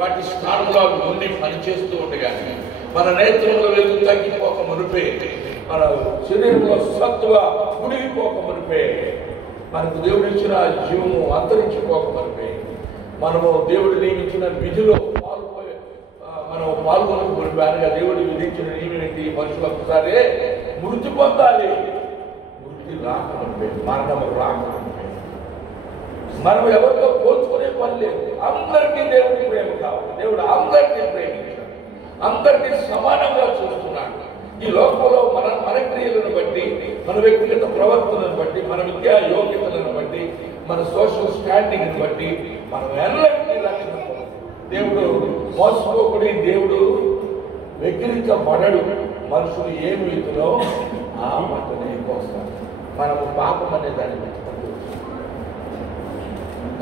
వాటి స్థానంలో ఉండి పనిచేస్తూ ఉండగానే మన నేత్రంలో వెలుగు తగ్గిపోక మునిపే, మన శరీరంలో సత్వ మునిగిపోక మునిపే, మనకు దేవుడు ఇచ్చిన జీవము అంతరించిపోక మునిపే, మనము దేవుడు నియమించిన విధిలో మనం పాల్గొనక మునిపే అనగా దేవుడు విధించిన నియమేంటి? మనుషులు ఒకసారి మృతి పొందాలి. మృతి రాక మునిపే, మరణము రాక మునిపే మనం ఎవరితో పోల్చుకునే పని లేదు. అందరికీ దేవుడి ప్రేమ కావాలి. దేవుడు అందరినీ ప్రేమించాడు, అందరినీ సమానంగా చూస్తున్నాడు. ఈ లోకంలో మన క్రియలను బట్టి, మన వ్యక్తిగత ప్రవర్తనను బట్టి, మన విద్యా యోగ్యతలను బట్టి, మన సోషల్ స్టాండింగ్ని బట్టి మనం ఎల్లరికీ రక్షణ. దేవుడు మోసపోకుడి, దేవుడు వెక్కిరించబడడు. మనుషులు ఏమి విధులో ఆ పంటనే కోస్తారు. మనము పాపం అనే దాన్ని బట్టి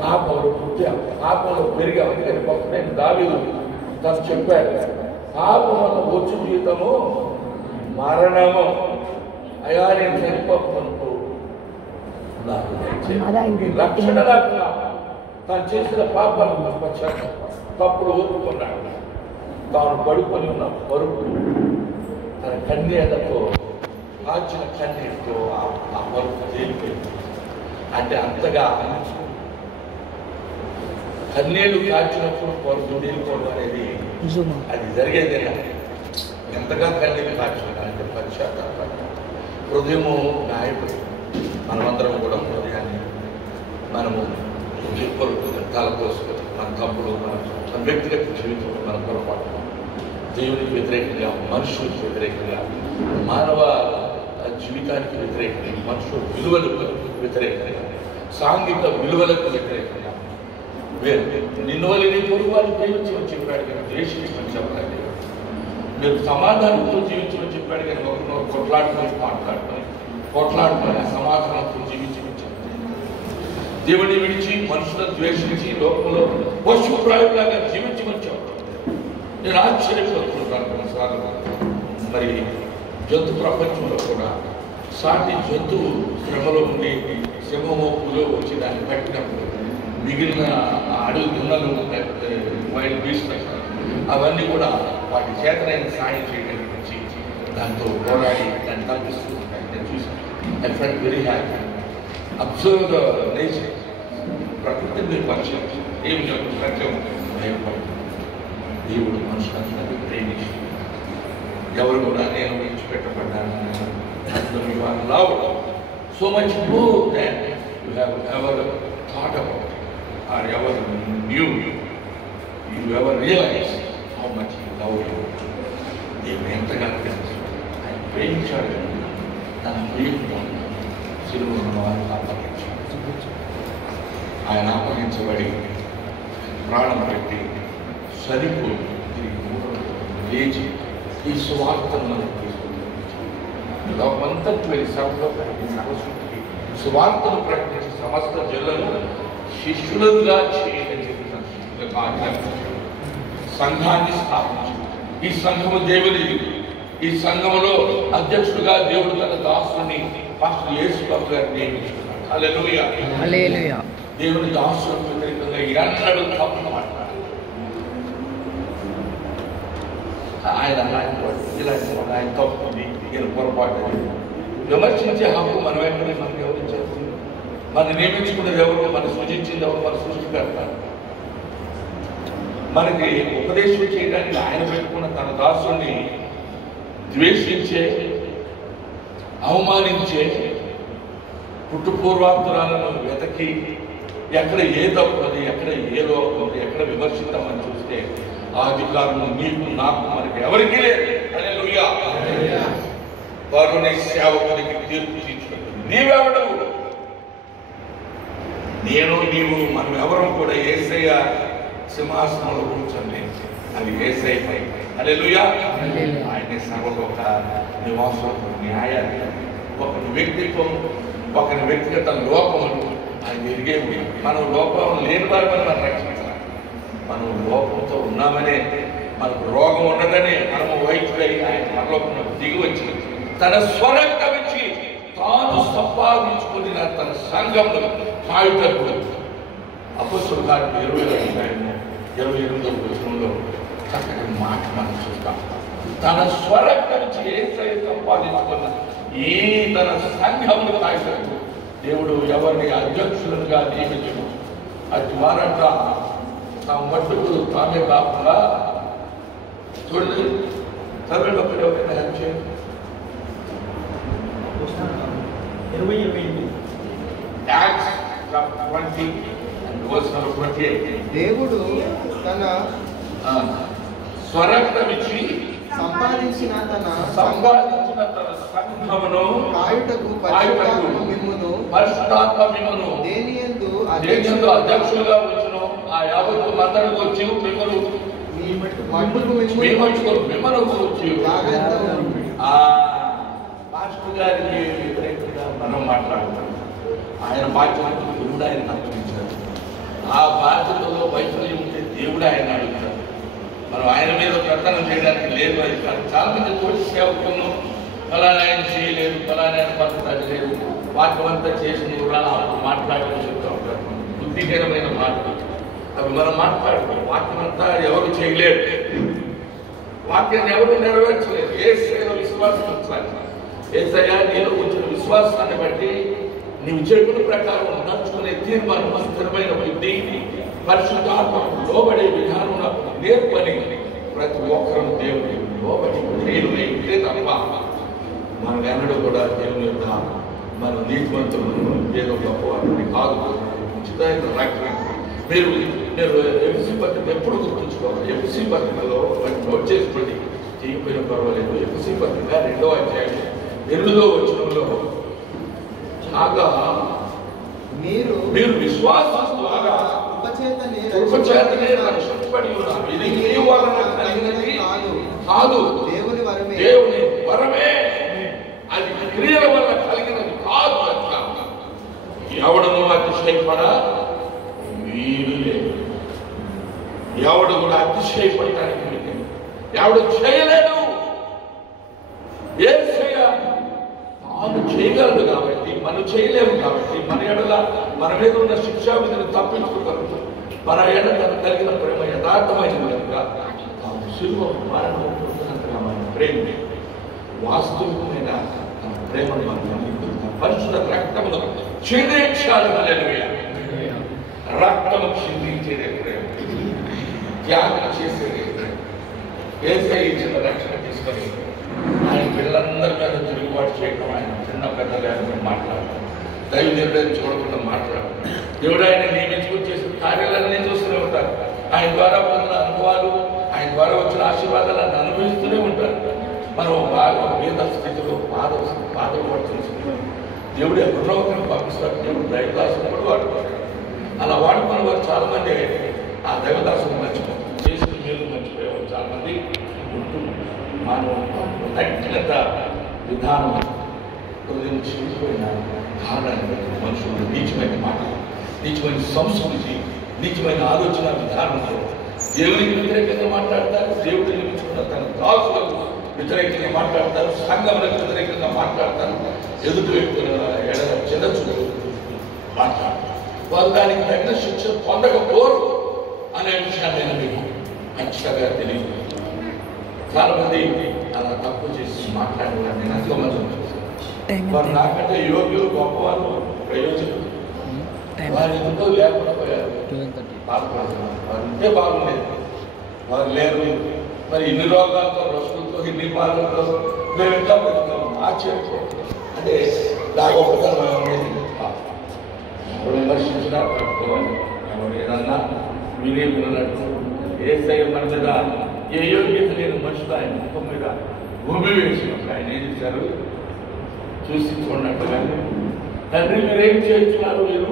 పాపంలో పుట్టాం, పాపంలో పెరిగాం. అందుకని పక్కన దావీదు తను చెప్పాడు, పాపం వల్ల వచ్చు జీవితము మరణము. అయ్యా నేను చనిపోకనుకో రక్షణ నాకు. తాను చేసిన పాపాలను తప్పుడు ఒప్పుకున్నాడు. తాను పడుకొని ఉన్న పరుపు తన కన్నీళ్లతో, కాచిన కన్నీటితో ఆ పరుపు తేలిపోయింది. అంటే అంతగా కన్నీళ్లు కాచినప్పుడు పరుపు తేలిపోవడం అనేది అది జరిగేదే. ఎంతగా కన్నీళ్ళు కాచుకుంటారంటే పశ్చాత్తాపం, హృదయము గాయపడి మనమందరం కూడా హృదయాన్ని మనము తలపోసుకొని మన తప్పుడు మన వ్యక్తిగత జీవితంలో మన పొరపాటు, దేవునికి వ్యతిరేకంగా, మనుషులకు వ్యతిరేకంగా, మానవ జీవితానికి వ్యతిరేకంగా, మనుషుల విలువలకు వ్యతిరేకంగా, సాంఘిక విలువలకు వ్యతిరేకంగా, నిన్ను వల్ల నీ పొరుగు వారిని ప్రేమించమని చెప్పాడు కానీ ద్వేషించమని చెప్పాలి. మీరు సమాధానంతో జీవించమని చెప్పాడు కానీ ఒకరినొకరు కొట్లాడుకొని కొట్లాడుకొని సమాధానంతో జీవించమని చెప్పాడు. దేవుడిని విడిచి మనుషులను ద్వేషించి లోకంలో పశుప్రాయులాగా జీవించమని చెప్పాడు. నేను ఆశ్చర్యపోతున్నాను కొన్నిసార్లు. మరి జంతు ప్రపంచంలో కూడా సాటి జంతువు శ్రమలో ఉండి సింహమో పులో వచ్చి దాన్ని పట్టినప్పుడు మిగిలిన అడవి దున్నలు, వైల్డ్ బీస్ట్ అవన్నీ కూడా వాటి చేతనైన సాయం చేయడానికి వచ్చి దాంతో పోరాడి దాన్ని కల్పిస్తూ ఉంటాయి. నేను చూసాను. I felt very happy. Observe the nature. ప్రకృతిని మీరు పరిచయం ఏమి సత్యం భయపడుతుంది. దేవుడు మనుషులందరినీ ప్రేమించి ఎవరు కూడా నేను విడిచిపెట్టబడ్డాను. Love so much more than you have ever thought about or ever knew, you ever realized how much he loved you. దేవుడు ఎంతగా తెలుసు. ఆయన ప్రేమించాడు. తన ప్రియుడు సిలువను వారికి అప్పగించాడు. ఆయన అప్పగించబడి ప్రాణం పెట్టి సరిపోయి తిరిగి లేచి ఈ సువార్తను మనకు తీసుకుంటుంది. లోకమంతటి వెళ్ళి సభలో ప్రకటించి సువార్తను ప్రకటించి సమస్త జిల్లను శిష్యులుగా చేయని సంఘాన్ని స్థాపించు. ఈ సంఘము దేవుని. ఈ సంఘములో అధ్యక్షుడుగా దేవుడు తన దాసుని పాస్టర్ యేసు బాబు గారిని నియమించుకున్నాడు. హల్లెలూయా, హల్లెలూయా. దేవుని దాసులకు వ్యతిరేకంగా ఎన్నడూ తప్పు మాట్లాడారు. ఆయన అలాంటి వాడు, ఇలాంటి వాడు, ఆయన తప్పుంది, ఈయన పొరపాటు విమర్శించే హక్కు మనం ఎక్కడే మనకు ఎవరు చేస్తుంది? మనం నియమించుకున్నది ఎవరు? మనం సృజించింది ఎవరు? మన సృష్టికర్త. మనకి ఉపదేశం చేయడానికి ఆయన పెట్టుకున్న తన దాసుని ద్వేషించే, అవమానించే, పుట్టుపూర్వాంతరాలను వెతకి ఎక్కడ ఏ తప్పు అది, ఎక్కడ ఏ లోపం ఉంది, ఎక్కడ విమర్శిద్దామని చూస్తే ఆ అధికారులు నీకు నాకు మనకి ఎవరికీ లేదు. హల్లెలూయా. వారు నీ సేవకునికి తీర్పు తీర్చుకుంటుంది. నీవెవడవు? నేను నీవు మనం ఎవరం కూడా యేసయ్య సింహాసనంలో కూర్చొని అది యేసయ్య పై. హల్లెలూయా. ఆయనే సర్వలోక నివాసం, న్యాయాన్ని, ఒకరి వ్యక్తిత్వం, ఒకరి వ్యక్తిగత లోపములు ఆయన ఎరిగే ఉంది. మనం లోపం లేని వారిని మనం రక్షించాలి. మనం లోపంతో ఉన్నామనే, మనకు రోగం ఉన్నదనే మనము వైద్యుడై ఆయన మనలో దిగి వచ్చి తన స్వరక్తం ఇచ్చి తాను సంపాదించుకుని తన సంఘంలో కాయుటప్పుడు అపొస్తలుల కార్యం 20వ అధ్యాయము 28వ వచనంలో చక్కటి మాట మనం చూస్తాం. తన స్వరక్తం నుంచి యేసయ్య సంపాదించుకున్న ఈ తన సంఘమును కాయకు దేవుడు ఎవరిని అధ్యక్షులుగా నియమించను. అది వారంట తమ మట్టుకు తామే కాకుండా చూడండి, చదవండి ఒకటి ఎవరైనా హెల్ప్ చేయండి. 20:28 Acts chapter 20 and verse number 28. దేవుడు తన స్వరక్తమిచ్చి సంపాదించిన తన సంఘమును కాయుటకు పరిశుద్ధాత్మ మిమ్మును దేనియందు అధ్యక్షులుగా ఉంచును. ఆ యావత్తు మందరకు వచ్చి మిమ్మల్ని వచ్చి పాస్టర్ గారికి వ్యతిరేకంగా మనం మాట్లాడతాం. ఆయన బాధ్యతలు దేవుడు ఆయన అప్పగించారు. ఆ బాధ్యతలో వైఫల్యం ఉంటే దేవుడు ఆయన అడుగుతారు. మనం ఆయన మీద ప్రకటన చేయడానికి లేదు. అది కాదు. చాలా మంది తోటి సేవకులను ఫలానా ఆయన చేయలేదు, ఫలానా ఆయన పద్ధతి అది లేదు, వాక్యం అంతా చేసిన మాట్లాడమని చెప్తూ ఉంటారు. బుద్ధికరమైన మాటలు అవి మనం మాట్లాడుతాం. వాక్యం అంతా ఎవరు చేయలేరు, వాక్యాన్ని ఎవరు నెరవేర్చలేదు. యేసయ్యలో విశ్వాసం ఉంచాలి. యేసయ్య నీలో వచ్చిన విశ్వాసాన్ని బట్టి నీవు చెప్పిన ప్రకారం నడుచుకునే తీర్మానం, స్థిరమైన బుద్ధి, పరిశుద్ధాత్మకు లోబడే విధానం నేర్పని ప్రతి ఒక్కరూ దేవుని లోబడి ఉంటే తప్ప మనం ఎన్నడూ కూడా దేవుని యొక్క మన నీతిమంతులను ఏదో గొప్పవారిని కాదు. ఉచితమైన రక్షణ మీరు ఎఫ్సీ పత్రిక ఎప్పుడు గుర్తుంచుకోవాలి. ఎఫ్సీ పత్రికలో నోట్ చేసుకోండి, చేయకపోయినా పర్వాలేదు. ఎఫ్సీ పత్రిక 2వ అధ్యాయం 8వ వచనంలో చాలా మీరు విశ్వాసం ద్వారా కృపచేతనే రక్షించబడి ఉన్నారు. ఇది మీ వలన కలిగినది కాదు, దేవుని వరమే. అది క్రియల వల్ల కలిగినది కాదు. ఎవడను అతిశయపడ వీలు లేదు. ఎవడు కూడా అతిశయపడటానికి వీలు. ఎవడు చేయలేడు. తాను చేయగలడు కాబట్టి, మనం చేయలేము కాబట్టి, మన ఎడల మన మీద ఉన్న శిక్షా విధిని తప్పించుకోగలదు. మన ఎడల తను కలిగిన ప్రేమ యథార్థమైనది కనుక తాను శిలువ మరణంగా మన ప్రేమ వాస్తవికమైన తన ప్రేమను మనం పరిశుద్ధ రక్తమును చిందించాలి. రక్తము చిందించేదే ప్రేమ, త్యాగం చేసేదే ప్రేమ. యేసయ్య ఇచ్చిన రక్షణ తీసుకొని ఆయన పిల్లలందరి మీద తిరుగుబాటు చేయడం, ఆయన చిన్న పెద్ద లేకుండా మాట్లాడడం, దైవ నిర్ణయం చూడకుండా మాట్లాడడం, దేవుడు ఆయన నియమించుకుని చేసిన కార్యాలన్నీ చూస్తూనే ఉంటారు. ఆయన ద్వారా పొందిన అనుభవాలు, ఆయన ద్వారా వచ్చిన ఆశీర్వాదాలను అనుభవిస్తూనే ఉంటారు. మనం బాగా పేద స్థితిలో బాధలు పడుతున్న స్థితిలో దేవుడు ఎక్కడో ఒకరిని పంపిస్తాడు. దేవుడు దైవదాసుని కూడా వాడుకుంటాడు. అలా వాడుకున్న వారు చాలా మంది ఆ దైవదాసుని మర్చిపోతారు. చేసిన మేలు మర్చిపోయేవారు చాలా మంది ఉంటుంది. మానవ తగ్గినత విధానం హృదయం చెడిపోయిన కారణాన్ని బట్టి మనుషులు నీచమైన మాటలు, నీచమైన సంస్కృతి, నీచమైన ఆలోచన విధానంలో దేవునికి వ్యతిరేకంగా మాట్లాడతారు. దేవుడు నిర్మించుకున్న తన దాసులకు వ్యతిరేకంగా మాట్లాడతారు. సంఘములకు వ్యతిరేకంగా మాట్లాడతారు. ఎదుటి వ్యక్తుల చిన్న చూపు మాట్లాడతారు. వారు దానికి తగిన శిక్ష పొందకపోరు అనే విషయాన్ని నేను మీకు ఖచ్చితంగా తెలియదు. చాలా మంది అలా తప్పు చేసి మాట్లాడాలని నేను ఎంతో మంది చూస్తాను. వారు నాకంటే యోగ్యులు, గొప్పవారు, ప్రయోజకులు. వారు ఎందుకో లేకుండా పోయారు. బాధపడుతున్నారు. వారు ఉంటే బాగుండేది, వారు లేరు. మరి ఇన్ని రోగాలతో, రసులతో, ఇన్ని బాధలతో మేము ఇంకా పెడతాం. ఆశ్చర్యపోతుంది. అంటే దాని గొప్పతనం అనేది ఎవరు విమర్శించినా పట్టుకోవాలి. ఎవరు ఏదన్నా వినట్టు యేసయ్య మన మీద ఏ యోగ్యత లేని మనుషులు ఆయన ముఖం మీద భూమి వేసినప్పుడు ఆయన ఏం చేశారు? చూసి చూడనట్టుగా, తండ్రి మీరేం చేయించున్నారు, మీరు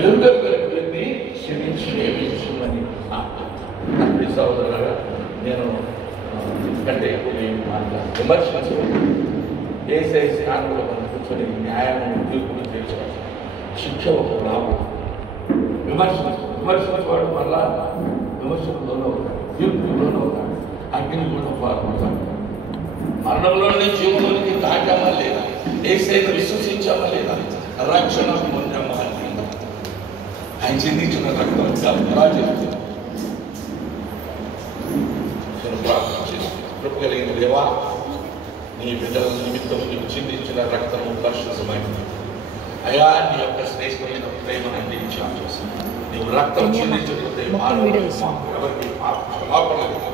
ఎరుగని క్షమించమని. అప్పుడు సోదరులారా, నేను ఎందుకంటే ఎక్కువ విమర్శించు యేసయ్య స్థానంలో మనం కూర్చొని న్యాయాన్ని తీర్పులు తీర్చవచ్చు. శిక్ష ఒక లాభం. విమర్శించేవాడు మళ్ళా విమర్శకులోనే అవుతాడు, తీర్పులోనే అవుతాడు, అగ్ని కూడా పాల్గొంటాడు. మరణంలోనే జీవులోనికి దాటామా లేదా, యేసయ్యను విశ్వసించామా లేదా, రక్షణ పొందామా లేదా, ఆయన చిందించిన రక్తం బాగా చెప్తుంది. ప్రార్థన చేసి కృప కలిగిన దేవా, నీ బిడ్డల నిమిత్తం నీవు చిందించిన రక్తము పరిశుద్ధమైనది అయా. నీ యొక్క శ్రేష్టమైన ప్రేమను అందించాను. నీవు రక్తం చిందించకపోతే ఎవరికి పాప క్షమాపణ లేదు.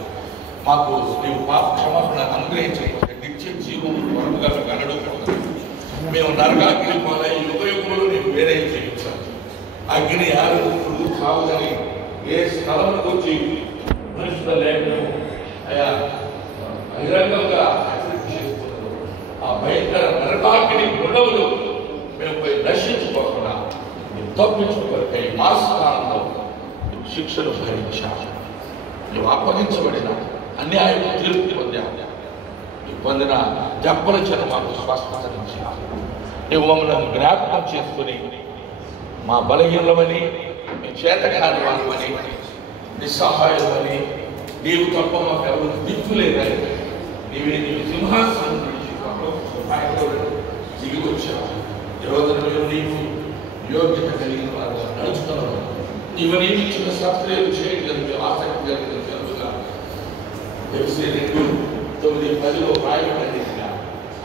మాకు నీవు పాప క్షమాపణ అనుగ్రహించకపోతే నిత్య జీవం వరముగా గనడు. మేము నరకాగ్ని పాలై యుగయుగములు నీకు వేరే చేయించాలి. అగ్ని ఆరోగ్యుడు కావాలని ఏ స్థలం వచ్చి మనుషుల లేఖను అయా బహిరంగంగా చేస్తున్నారు. ఆ భయంకర నరకాగ్ని గొడవలు మేము పోయి నశించుకోకుండా తప్పించుకోకై మా స్థానంలో శిక్షను భరించాలి. నువ్వు అప్పగించబడిన అన్యాయం తీర్పు పొందావు. నువ్వు పొందిన దెబ్బల చేత మాకు స్వస్థతనిచ్చావు. నువ్వు మమ్మల్ని జ్ఞాపకం చేసుకుని మా బలహీనమని, మీ చేతకాని వాళ్ళమని, నిస్సహాయులమని, నీవు తప్ప మాకు ఎవరు దిక్కులేదని నీవే నీవు సింహాసనం నుంచి దిగి వచ్చావు. ఈరోజు నీవు యోగ్యత కలిగిన వారు నడుచుకున్నావు. నీవు నియమించిన సత్క్రియలు చేయగలిగే ఆసక్తి కలిగిన జరుగుగా తెలిసి 2:9-10 రాయబడిన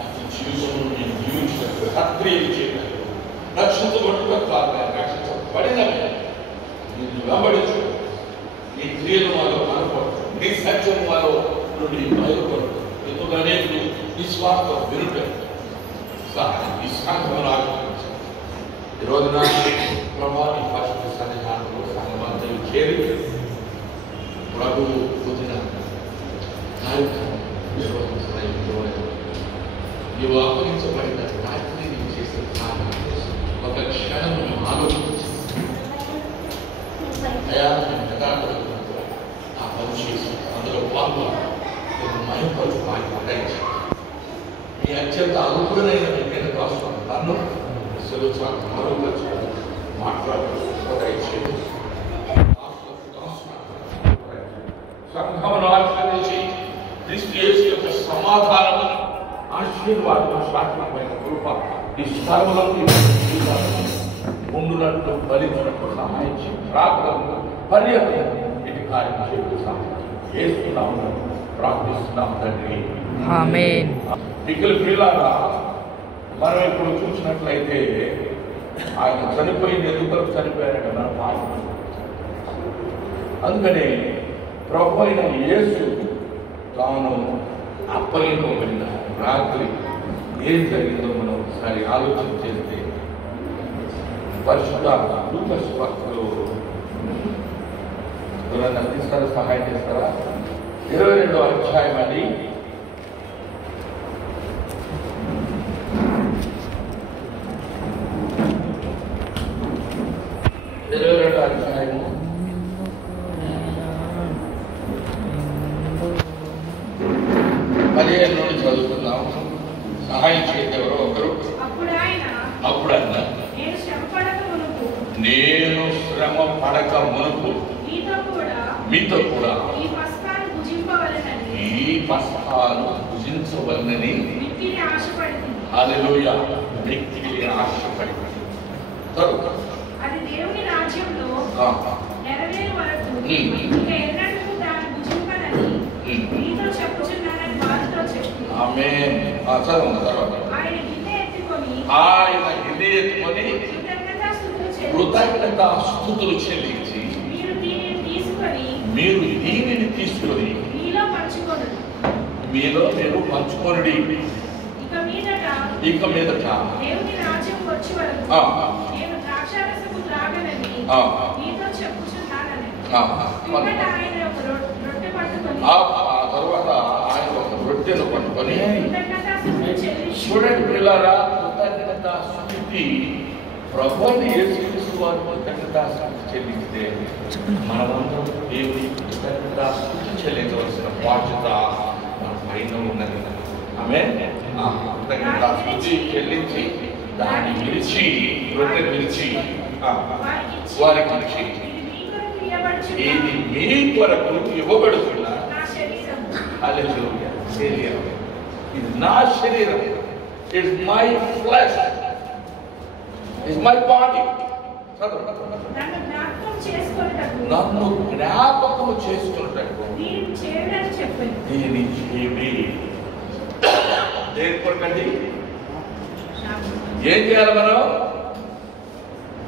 అతి జీవితంలో నేను జీవించినట్టు సత్క్రియలు చేయగలను. రక్షించబడుట కాదు, రక్షించబడిన నిన్ను వెంబడించు. నీ క్రియలు మాలో కనపడు, నీ సత్యం మాలో నుండి బయలుపడు. ఎందుకు అనేకులు నిస్వార్థం వినుట ఈ సంఘమును ఆలోచించారు. ఈ రోజున ప్రభావి పరిశుద్ధ సన్నిధానంలో సంఘమంతలు చేరి ప్రభు పొందిన కార్యక్రమం నీవు అప్పగించబడిన రాత్రి నీవు చేసిన కార్యం ఒక క్షణం ఆలోచించి అయా ఆ పని చేసి అందులో పాల్గొని మహిళలు మాట్లాడించి ఈ అత్యంత అనుకూలమైన రాష్ట్రం నన్ను మాట్లాడుతూ సంఘమును ఆశ్రయించి క్రీస్తు యేసు యొక్క సమాధానము ఆశీర్వాదం శాశ్వతమైన కృప ఈ స్థలములకు ఉండునట్లు ఫలించినట్టు సహాయం చేయండి. ప్రార్థనలు పర్యటన ఇటు కార్యం చేస్తున్నాము ప్రార్థిస్తున్నాం తండ్రి. ఆమేన్. మిగిలిన పిల్లల మనం ఇప్పుడు చూసినట్లయితే ఆయన చనిపోయింది ఎందుకు చనిపోయారట మన పాట. అందుకని ప్రభు అయిన యేసు తాను అప్పగింపబడిన రాత్రి ఏం జరిగిందో మనం ఒకసారి ఆలోచన చేస్తే పరిశుద్ధ లూకాసు వార్తలో ఎవరైనా తీస్తారా, సహాయం చేస్తారా? 22వ అధ్యాయం అది 22వ అధ్యాయము 15 నుండి చదువుకుందాం. సహాయం చేయండి ఎవరో ఒకరు. అప్పుడు ఆయన నేను శ్రమ పడక మునుపు మీతో కూడా ఈ పస్కాను భుజించవలనని హల్లెలూయా మిక్కిలి ఆశపడి అది దేవుని రాజ్యంలో నెరవేరు వరకు ఇక ఎన్నడూ దాన్ని భుజింపనని మీతో చెప్పుచున్నానని వారితో చెప్పి ఆమేన్. ఆయన గిన్నె ఎత్తుకొని కృతజ్ఞతాస్తుతులు చెల్లించి మీరు దీనిని తీసుకొని మీలో మీరు పంచుకోండి. ఇక మీదట దేవుని రాజ్యం వచ్చే వరకు నేను ద్రాక్షారసము త్రాగనని మీతో చెప్పుచున్నానని. ఆయన ఒక రొట్టె పట్టుకొని ఆ తర్వాత ఆయన ఒక రొట్టెను పట్టుకొని చూడండి పిల్లారా, కృతజ్ఞతాస్తుతి ప్రభువుని యేసుక్రీస్తు వారు కృతజ్ఞతాస్తుతి చెల్లిస్తే మనమందరం దేవుని కృతజ్ఞతాస్తుతి చెల్లించవలసిన బాధ్యత మన పైన ఉన్నది. ఆమేన్. కృతజ్ఞతాస్తుతి చెల్లించి దాన్ని విరిచి రొట్టె విరిచి వారికి ఇచ్చి ఇది మీ కొరకు ఇవ్వబడుతున్న హల్లెలూయా శరీరం, ఇది నా శరీరం, it's my flesh, it's my body. నన్ను జ్ఞాపకం చేసుకున్నటకు దీన్ని దేని చేయండి. దేని కొరకండి? ఏం చేయాలి మనం?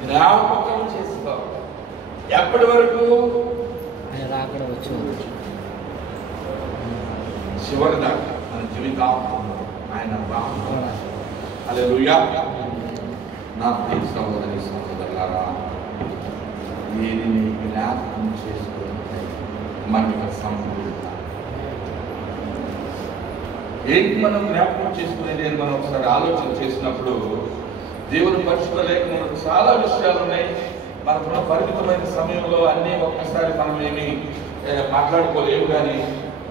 జ్ఞాపకం చేసుకో. ఎప్పటి వరకు? చివరి దాకా మన జీవితాంతం ఆయన రాకుండా. హల్లెలూయా. నా ప్రియ సహోదరి సహోదరులారా, దీనిని జ్ఞాపకం చేసుకుంటే మనకు సంపూర్ణ. ఏంటి మనం జ్ఞాపకం చేసుకునేది అని మనం ఒకసారి ఆలోచన చేసినప్పుడు దేవుని పరిశుద్ధ లేఖనంలో చాలా విషయాలు ఉన్నాయి. మనకున్న పరిమితమైన సమయంలో అన్నీ ఒక్కసారి మనం ఏమి మాట్లాడుకోలేము, కానీ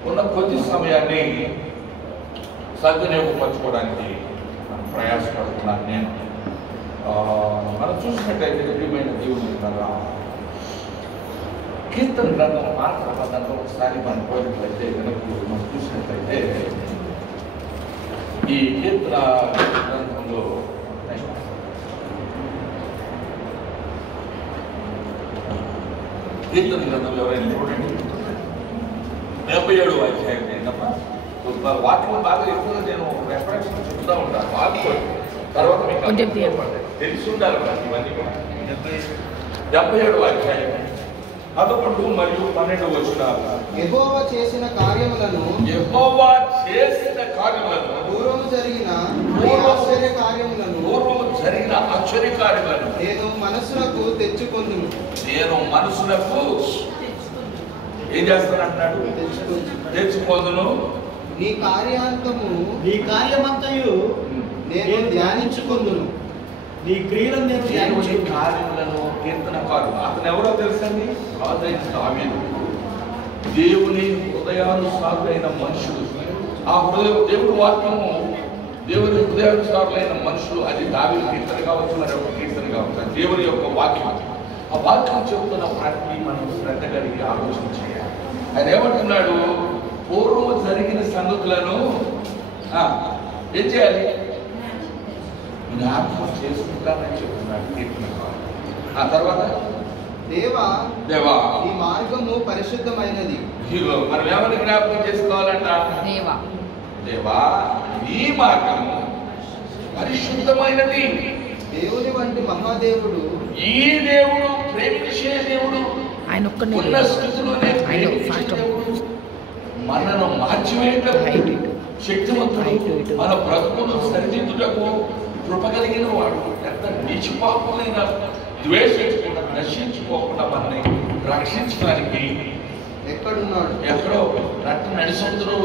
ఉన్న కొద్ది సమయాన్ని సద్వినియోగపరచుకోవడానికి మనం ప్రయాసపడుతున్నాను నేను. మనం చూసినట్టయితే ప్రియమైన దేవుని ద్వారా కీర్తన గ్రంథం మాట్లాడడంలో ఒకసారి మనం పోయినట్లయితే కనుక మనం చూసినట్లయితే ఈ కీర్తన గ్రంథంలో కీర్తన గ్రంథంలో ఎవరైనా చూడండి 77వ అధ్యాయం ఏంటమ్మా. వాక్యం బాగా ఎక్కువ నేను రెఫరెన్స్ చెప్తా ఉంటాను. వాక్యం తర్వాత మీకు తెలిసి ఉండాలి మనకి ఇవన్నీ కూడా. 77వ అధ్యాయం 11 మరియు 12 వచనాలు. యెహోవా చేసిన కార్యములను పూర్వము జరిగిన ఆశ్చర్య కార్యములను నేను మనసులకు తెచ్చుకొందును. నేను మనసులకు ఏం చేస్తానంటున్నాడు? తెచ్చుకొందును. నీ కార్యమంతయు నేను ధ్యానించుకొందును. నీ క్రియలను నేను ధ్యానించుకొందును. కార్యములను కీర్తనకారుడు అతను ఎవరో తెలుసండి? దావీదు. దేవుని హృదయానుసారులైన మనుషులు. ఆ దేవుడి వాక్యము దేవుని హృదయానుసారులైన మనుషులు. అది దావీదు కీర్తన కావచ్చు, మరి ఒక కీర్తన కావచ్చు. దేవుని యొక్క వాక్యం. ఆ వాక్యం చెబుతున్న వాటిని మనం శ్రద్ధ కలిగి ఆలోచన చేయాలి. ఆయన ఏమంటున్నాడు? పూర్వం జరిగిన సంగతులను ఏం చేయాలి? జ్ఞాపకం చేసుకుంటానని చెప్తున్నాడు కీర్తనకారుడు. ఆ తర్వాత దేవా దేవా ఈ మార్గము పరిశుద్ధమైనది. మనం ఏమని జ్ఞాపకం చేసుకోవాలంట? దేవా ఈ మార్గము పరిశుద్ధమైనది. దేవుని వంటి మహాదేవుడు, ఈ దేవుడు ప్రేమించే దేవుడు, ఆయన ఉన్న స్థితిలోనే ప్రేమించే దేవుడు, మనను మార్చివేయటకు శక్తివంతుడు, మన బ్రతుకును సరిదిద్దుటకు కృప కలిగిన వాడు. ఎంత నీచిపాపమైన ద్వేషించకుండా నశించుకోకుండా మనల్ని రక్షించడానికి ఎక్కడున్నాడు? ఎక్కడో రక్త నడిసందులో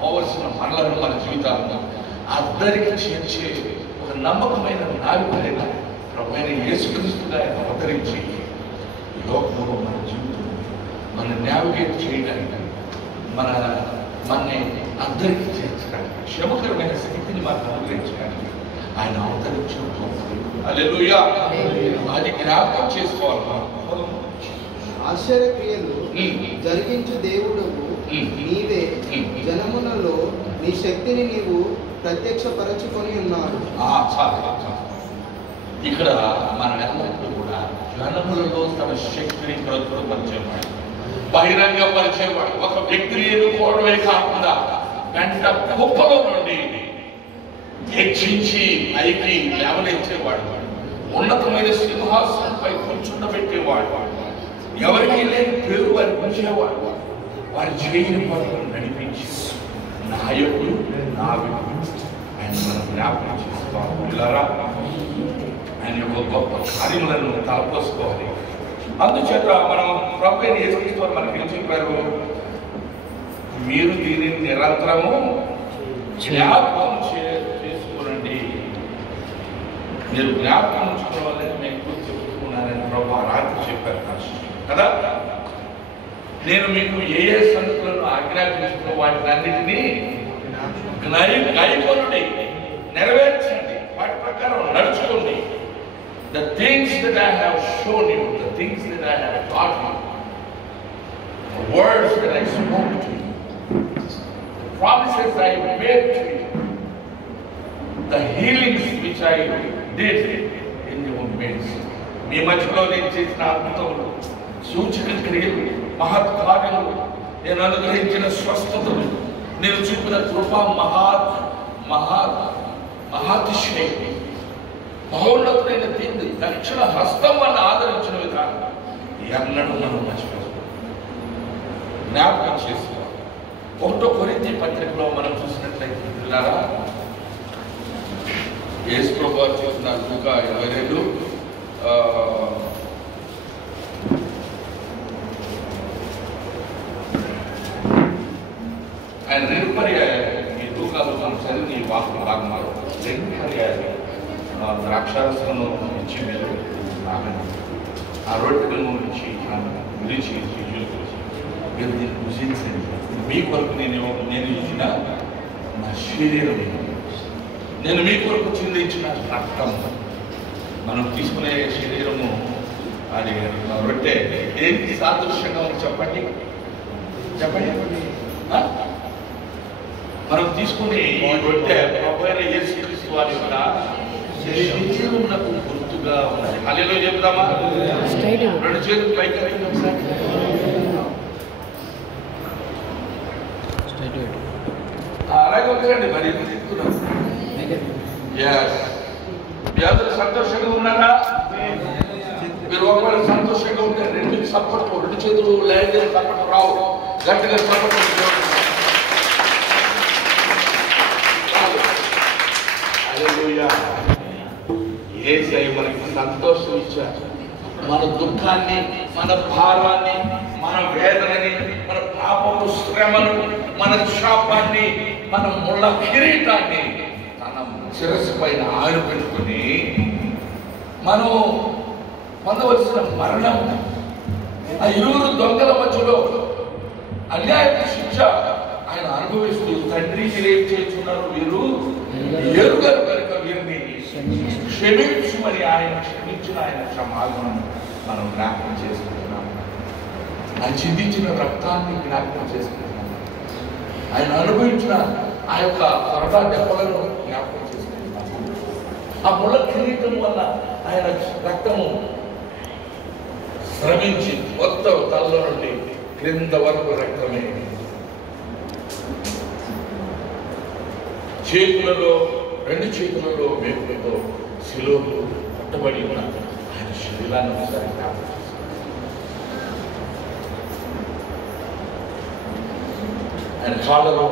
పోవలసిన మనలను మన జీవితాలను అద్దరికి చేర్చే ఒక నమ్మకమైన నావికుడైన ప్రభువైన యేసుక్రీస్తుగా ఆయన అవతరించి ఈ లోకంలో మన జీవితం మన నావిగేట్ చేయడానికి, మనని అద్దరికి చేర్చడానికి, క్షమకరమైన స్థితిని మనకు అనుగ్రహించడానికి ఆయన అవతరించిన హల్లెలూయా. అది జ్ఞాపకం చేసుకోవాలి. ఆశ్చర్యక్రియలు జరిగించు దేవుడు నీవే. జనములలో నీ శక్తిని నీవు ప్రత్యక్షపరచుకొని ఉన్నాడు. ఇక్కడ మన ఎల్లప్పుడూ కూడా జనములలో తన శక్తిని ప్రచురపరిచేవాడు, బహిరంగ పరిచేవాడు. ఒక వ్యక్తిని ఎన్నుకోవడమే కాకుండా గంట కుప్పలో నుండి హెచ్చించి పైకి లేవనెచ్చేవాడు, ఉన్నతమైన సింహాసనంపై కూర్చుండబెట్టేవాడు, ఎవరికి లేని పేరు వారి ఉంచేవాడు, వారి చేయిని పట్టుకుని నడిపించి నాయకుడు నావికుడు ఆయన మనం జ్ఞాపకం చేసుకోవాలి. ఆయన యొక్క గొప్ప కార్యములను తలపోసుకోవాలి. అందుచేత మనం ప్రభువైన యేసుక్రీస్తు వారు మనకి ఏం చెప్పారు? మీరు దీనిని నిరంతరము జ్ఞాపకం చేసుకోనండి. మీరు జ్ఞాపకం ఉంచుకోవాలని నేను కూడా చెప్తున్నానని ప్రభు రాత్రి చెప్పారు కదా. నేను మీకు ఏ ఏ సంగతులను ఆజ్ఞాపించుకో వాటిని అన్నిటినీ గాయకొనండి, నెరవేర్చండి, వాటి ప్రకారం నడుచుకోండి. The things that I have shown you, the things that I have taught you, the words that I spoke to you, the promises I made to you, the healings which I did in your midst. మీ మధ్యలో నేను చేసిన అద్భుతములు, సూచక క్రియలు, మహత్ కార్యములు, నేను అనుగ్రహించిన స్వస్థతలు, నేను చూపిన కృప మహాతిశయం, మహోన్నతుడైన దేవుడి దక్షిణ హస్తం వల్ల ఆదరించిన విధానం ఎన్నడూ మనం మర్చిపోతాం, జ్ఞాపకం చేసుకోవాలి. 1 కొరింథీ పత్రికలో మనం చూసినట్లయితే పిల్లరా, యేసు ప్రభువు చూసిన లూకా 22 ఆయన 2 పర్యాయాలు ఈ లూకాలో మనం చదివిన ఈ వాక్య భాగంలో 2 పర్యాయాలు ద్రాక్షారసమును ఇచ్చి మీరు ఆ రొట్టెలను ఇచ్చి గురించి మీరు దీన్ని భుజించండి, మీ కొరకు నేను ఇచ్చిన నా శరీరం, నేను మీ కొరకు చిందించిన రక్తం. మనం తీసుకునే శరీరము అది రొట్టె ఏంటి సాదృశ్యంగా ఉంది చెప్పండి చెప్పండి. మనం తీసుకునే ఈ రొట్టె ప్రభువైన యేసుక్రీస్తు వారి యొక్క శరీరమునకు గుర్తుగా ఉన్నది. హల్లెలూయా చెప్తామా? 2 చేతులు పైకి అలాగే ఉందండి. మరి చెప్తున్నాం మీ అందరూ సంతోషంగా ఉన్నారా? మీరు ఒకవేళ సంతోషంగా ఉంటే 2 చప్పట్లు, 2 చేతులు లేదు చప్పట్లు రావు, గట్టిగా చప్పట్లు. యేసయ్య మనకి సంతోషం ఇచ్చారు. మన దుఃఖాన్ని, మన భారాన్ని, మన వేదనని, మన పాపము శ్రమను, మన శాపాన్ని, మన ముళ్ళ కిరీటాన్ని తన శిరస్సు పైన ఆరు పెట్టుకుని మనం పొందవలసిన మరణం, ఆ 2 దొంగల మధ్యలో అన్యాయపు శిక్ష ఆయన అనుభవిస్తూ తండ్రి మీరేం చేస్తున్నారు, వీరు ఎరుగరు కనుక వీరిని క్షమించమని ఆయన క్షమించిన ఆయన క్షమాగుణం మనం జ్ఞాపకం చేసుకుంటున్నాం. ఆయన చిందించిన రక్తాన్ని జ్ఞాపకం చేసుకుంటున్నాం. ఆయన అనుభవించిన ఆ యొక్క కొరడా దెబ్బలను జ్ఞాపకం చేసుకుంటున్నాం. ఆ ముళ్ళ కిరీటం వల్ల ఆయన రక్తము శ్రమించి మొత్తం తలలో నుండి క్రింద వరకు రక్తమే. చేతులలో 2 చేతులలో మేకులతో శిలువకు కట్టబడి ఉన్న ఆయన శరీరాన్ని ఒకసారి జ్ఞాపకం చేస్తారు. ఆయన కాళ్ళలో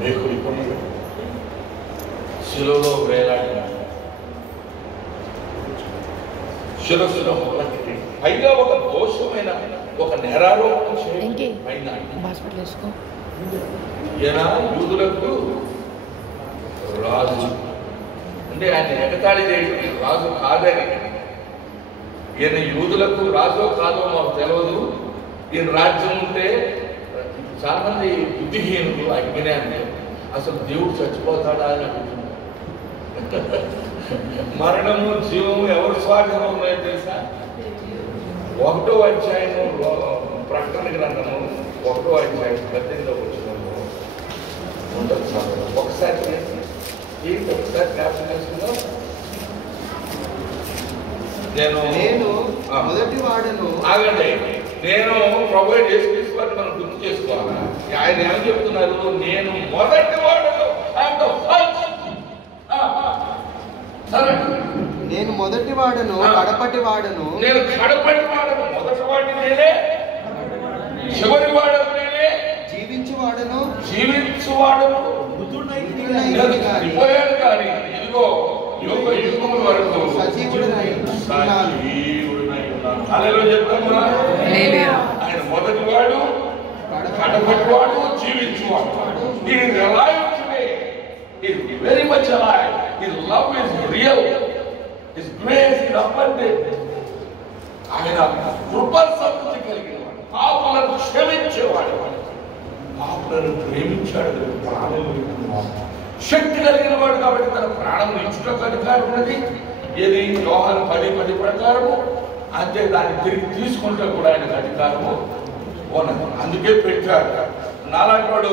మేకులు కొని శిలువలో వేలాడిన శిరస్సులో మొదలకి పైగా ఒక దోషమైన ఒక నేరారోపణ చేయడం పైన ఈయన యూదులకు రాజు అంటే ఆయన ఎగతాళి చేయడం రాజు కాదని. ఈయన యూదులకు రాజో కాదో మాకు తెలియదు, ఈయన రాజ్యం ఉంటే చాలా మంది బుద్ధిహీనులు అజ్ఞాని అసలు దేవుడు చచ్చిపోతాడా అని అడుగుతున్నారు. మరణము జీవము ఎవరి స్వాధీనం ఉన్నాయో తెలుసా? 1వ అధ్యాయము ప్రకటన గ్రంథము 1వ అధ్యాయం 18వ వచనంలో ఉండదు. ఒకసారి జ్ఞాపకం చేసుకుందాం. నేను మొదటి వాడను. ఆగండి, నేను ప్రభు యేసుక్రీస్తు వారిని మనం గుర్తు చేసుకోవాలా? ఆయన ఏమని చెప్తున్నారు? నేను మొదటి వాడను, నేను మొదటి వాడను, కడపటి వాడను. నేను కడపటి వాడను, మొదటి వాడిని నేనే, చివరి వాడను నేనే, జీవించువాడను పోయాను కానీ ఇదిగో యుగ యుగముల వరకు సజీవుడనై ఉన్నాను. హల్లెలూయా చెప్తామా? ఆయన మొదటి వాడు, కడపటి వాడు, జీవించువాడు. He is alive today. He is very much alive. His love is real. His grace is abundant. ఆయన కృపా సమృద్ధి కలిగిన వాడు, పాపులను క్షమించేవాడు, పాపులను ప్రేమించాడు, ప్రాణం శక్తి కలిగిన వాడు కాబట్టి తన ప్రాణం ఇచ్చుటకు అధికారం ఉన్నది. ఏది యోహాను 10:10 ప్రకారము, అంతే దాన్ని తిరిగి తీసుకుంటే కూడా ఆయనకు అధికారము ఉన్నది. అందుకే పెట్టాడు. నాలాంటి వాడు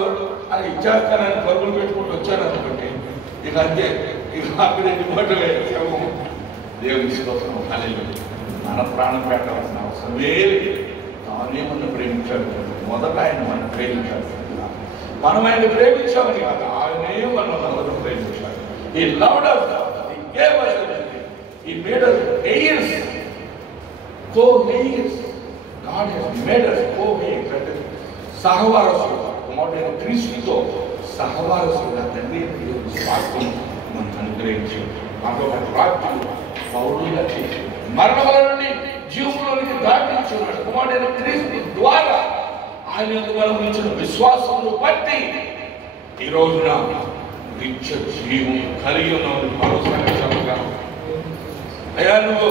అది ఇచ్చేస్తానని పరుగులు పెట్టుకుంటూ వచ్చాను అనుకోండి, ఇక అంతే, ఇక అక్కడ ఇవ్వటం వేసాము. దేవుని స్తోత్రం. హల్లెలూయా. మన ప్రాణం పెట్టవలసిన అవసరం లేదు. ఏమన్నా ప్రేమించాడు? మొదట ఆయన మనం ప్రేమించాడు. మనం ఆయన ప్రేమించామని కాదు, ఆయనే మనం అందరూ ప్రేమించాడు. He loved us. He gave us everything. He made us heirs. Co-heirs. God has made us co-heirs. అంటే సహవారసులు. కుమారుడైన క్రీస్తుతో సహవారసులుగా తండ్రి స్వార్థం మనకు అనుగ్రహించాడు. మాకు ఒక ప్రాప్తులు పౌరులుగా చేసి మరణముల నుండి జీవులోనికి దాటించున్నాడు. కుమారుడైన క్రీస్తు ద్వారా ఆయన మనం ఇచ్చిన విశ్వాసమును బట్టి ఈ రోజున నిత్య జీవం కలిగి ఉన్నామని భరోసాగా చెప్పగలం. అయ్యా నువ్వు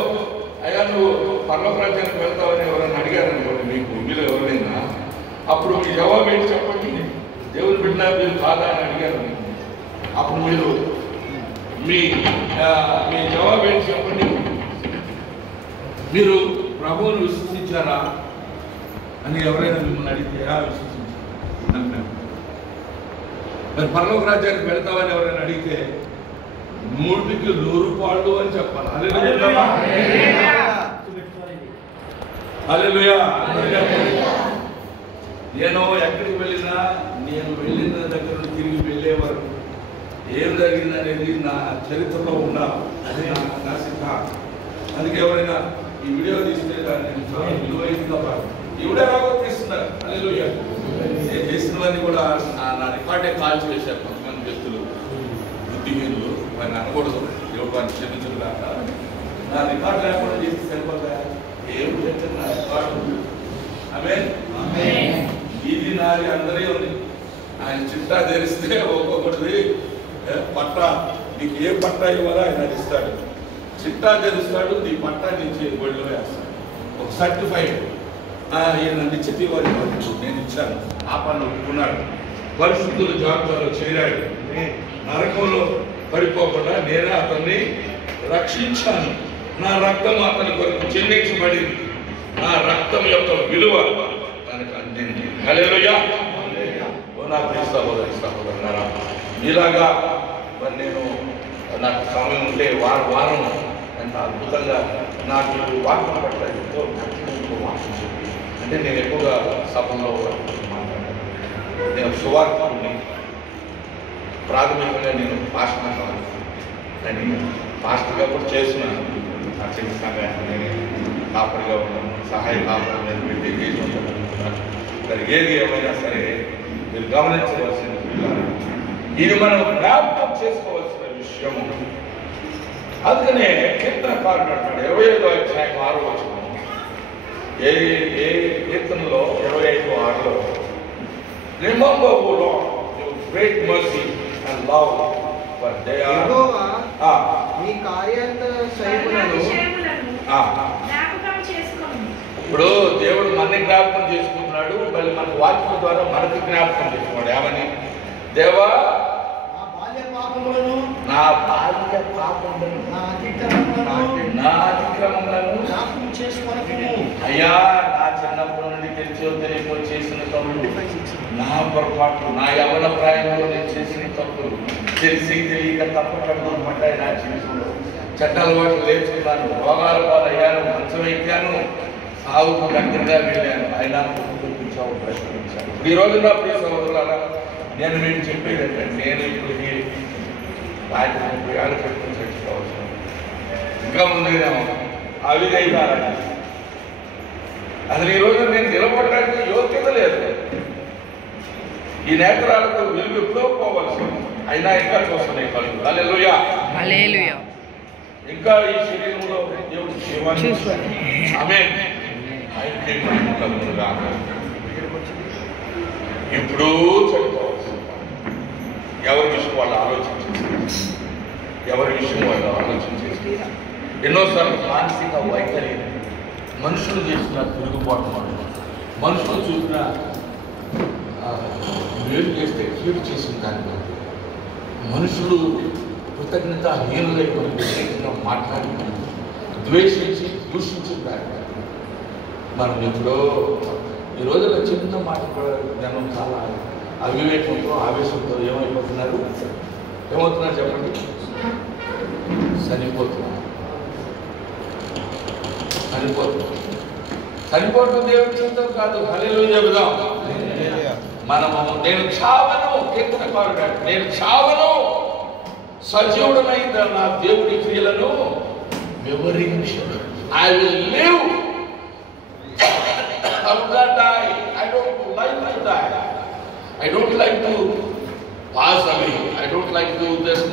పరలోక రాజ్యానికి వెళ్తావని ఎవరైనా అడిగారనుకోండి, మీకు మీరు ఎవరైనా, అప్పుడు మీ జవాబు ఏంటి చెప్పండి? దేవుని బిడ్డ మీరు కాదా అని అడిగారు. అప్పుడు మీరు మీ జవాబు ఏంటి చెప్పండి? మీరు ప్రభువును విశ్వసించారా అని ఎవరైనా మిమ్మల్ని అడిగితే విశ్వసించారు. మరి పరలోక రాజ్యానికి వెళ్తావని ఎవరైనా అడిగితే 100కి 100 పాళ్ళు అని చెప్పాలి. హల్లెలూయా. నేను ఎక్కడికి వెళ్ళినా, నేను వెళ్ళిన దగ్గర నుండి తిరిగి వెళ్ళే వరకు ఏం జరిగిందనేది నా చరిత్రలో ఉండాలి. అది నా సిద్ధాంతం. అందుకే ఎవరైనా ఈ వీడియో తీస్తే దాన్ని విలువైనదిగా ఈ వీడియో రాబో తీస్తున్నారు. హల్లెలూయా. నేను చేసినవన్నీ కూడా నా రికార్డే కాల్ చేశారు కొంతమంది వ్యక్తులు, బుద్ధిహీనులు. వారిని అనకూడదు, దేవుడు వారిని క్షమించదు కాక. నా రికార్డు లేకుండా చేసి సరిపోతా ఏం చేస్తే నా రికార్డు. ఆమేన్. ఇది నాది అందరే ఉంది. ఆయన చిట్టా తెరిస్తే ఒక్కొక్కటి పట్టా, నీకు ఏ పట్టా ఇవ్వాలో ఆయన ఇస్తాడు. చిట్టా తెరుస్తాడు, నీ పట్టా నుంచి ఒళ్ళు వేస్తాడు. ఒక సర్టిఫైడ్ ఈయన నిశ్చిత ఇవ్వాలి, నేను ఇచ్చాను, ఆ పని ఒప్పుకున్నాడు, పరిశుద్ధుల జాబితాలో చేరాడు, నరకంలో పడిపోకుండా నేనే అతన్ని రక్షించాను, నా రక్తం అతని కొరకు చెల్లించబడింది, నా రక్తం యొక్క విలువ తనకు అందింది. హల్లెలూయా. నా ప్రియ సహోదరులారా, ఇలాగా మరి నేను నాకు సమయం ఉంటే వారం ఎంత అద్భుతంగా నాకు వాక్యం పట్ల ఎంతో వాక్యం చెప్పి, అంటే నేను ఎక్కువగా సభలో మాట్లాడాను. నేను సువార్తని ప్రాథమికంగా నేను పాస్టర్ కావాలి అని పాస్టర్గా కూడా చేస్తున్నాను. నా చిన్న సంఘాన్ని నేను కాపరిగా ఉన్నాను, సహాయ కాపరి నేను పెట్టి సరే ఏది ఏమైనా సరే మీరు గమనించవలసిన ఇది మనం జ్ఞాపకం చేసుకోవాల్సిన విషయము. అందుకనే కీర్తనకారుడు అంటాడు 25వ అధ్యాయం 6వ వచనం, ఏ కీర్తనలో 25:6లో remember O lord your great mercy and love for they are యెహోవా నీ కార్యాతిశయములను జ్ఞాపకం చేసుకోండి. ఇప్పుడు దేవుడు మన జ్ఞాపకం చేసుకుంటున్నాడు, మళ్ళీ మన వాక్యం ద్వారా మనకు జ్ఞాపకం చేసుకున్నాడు. ఏమని? దేవా నా బాల్య పాపములను నా అతిక్రమములను అయ్యా, నా చిన్నప్పటి నుండి తెలియకో చేసిన తప్పులు, నా పొరపాట్లు, నా యవ్వన ప్రాయంలో నేను చేసిన తప్పులు, తెలిసి తెలియక తప్పకుండా పడ్డాయి నా జీవితంలో. చట్టాల వాటిని నేర్చుకున్నాను, రోగాల పాలయ్యాను, మంచం ఎక్కాను, సాగుకు దగ్గరగా వెళ్ళాను, అయినా చూపించావు, ప్రశ్నించాను. ఈ రోజు నా ప్రియ సహోదరులారా, నేను మీకు చెప్పేది ఏంటంటే, నేను ఇప్పుడు ఆయన 30 ఏళ్ళు పెట్టుకుని చచ్చిపోవచ్చు, ఇంకా ముందేమో అవిగైతారని. అసలు ఈ రోజు నేను నిలబడడానికి యోగ్యత లేదు. ఈ నేత్రాలకు వెలుగు ఎప్పుడో పోవలసి, అయినా ఇంకా చూస్తున్నాయి కళ్ళు. హల్లెలూయా. హల్లెలూయా. ఇంకా ఈ శరీరంలో దేవుడు జీవాన్ని ఆమేన్. ఆయనకే మహిమ కలుగును గాక. ఇప్పుడు చనిపోవచ్చు. ఎవరి విషయం వాళ్ళు ఆలోచించేసి, ఎవరి విషయం వాళ్ళు ఆలోచించేసి ఎన్నోసార్లు మానసిక వైఖరి, మనుషులు చేసిన తిరుగుబాటు, మనుషులు చూసిన మేలు చేస్తే కీడు చేసిన దాన్ని మనుషులు కృతజ్ఞతాహీనులైన వ్యతిరేకంగా మాట్లాడి ద్వేషించి దూషించిన దాన్ని మనం ఎప్పుడో ఈ రోజుల్లో చిన్న మాట కూడా జనం చాలా అవివేకంతో ఆవేశంతో ఏమైపోతున్నారు చెప్పండి, చనిపోతున్నారు. చనిపోవటం దేవుడి చిత్తం కాదు. హల్లెలూయా చెబుదాం. మనము నేను చావను, కీర్తనకారుడు, నేను చావను, సజీవుడనైన నా దేవుడి క్రియలను వివరించను. I will live. I will not die. I don't like to die. I don't like to pass away. I don't like to just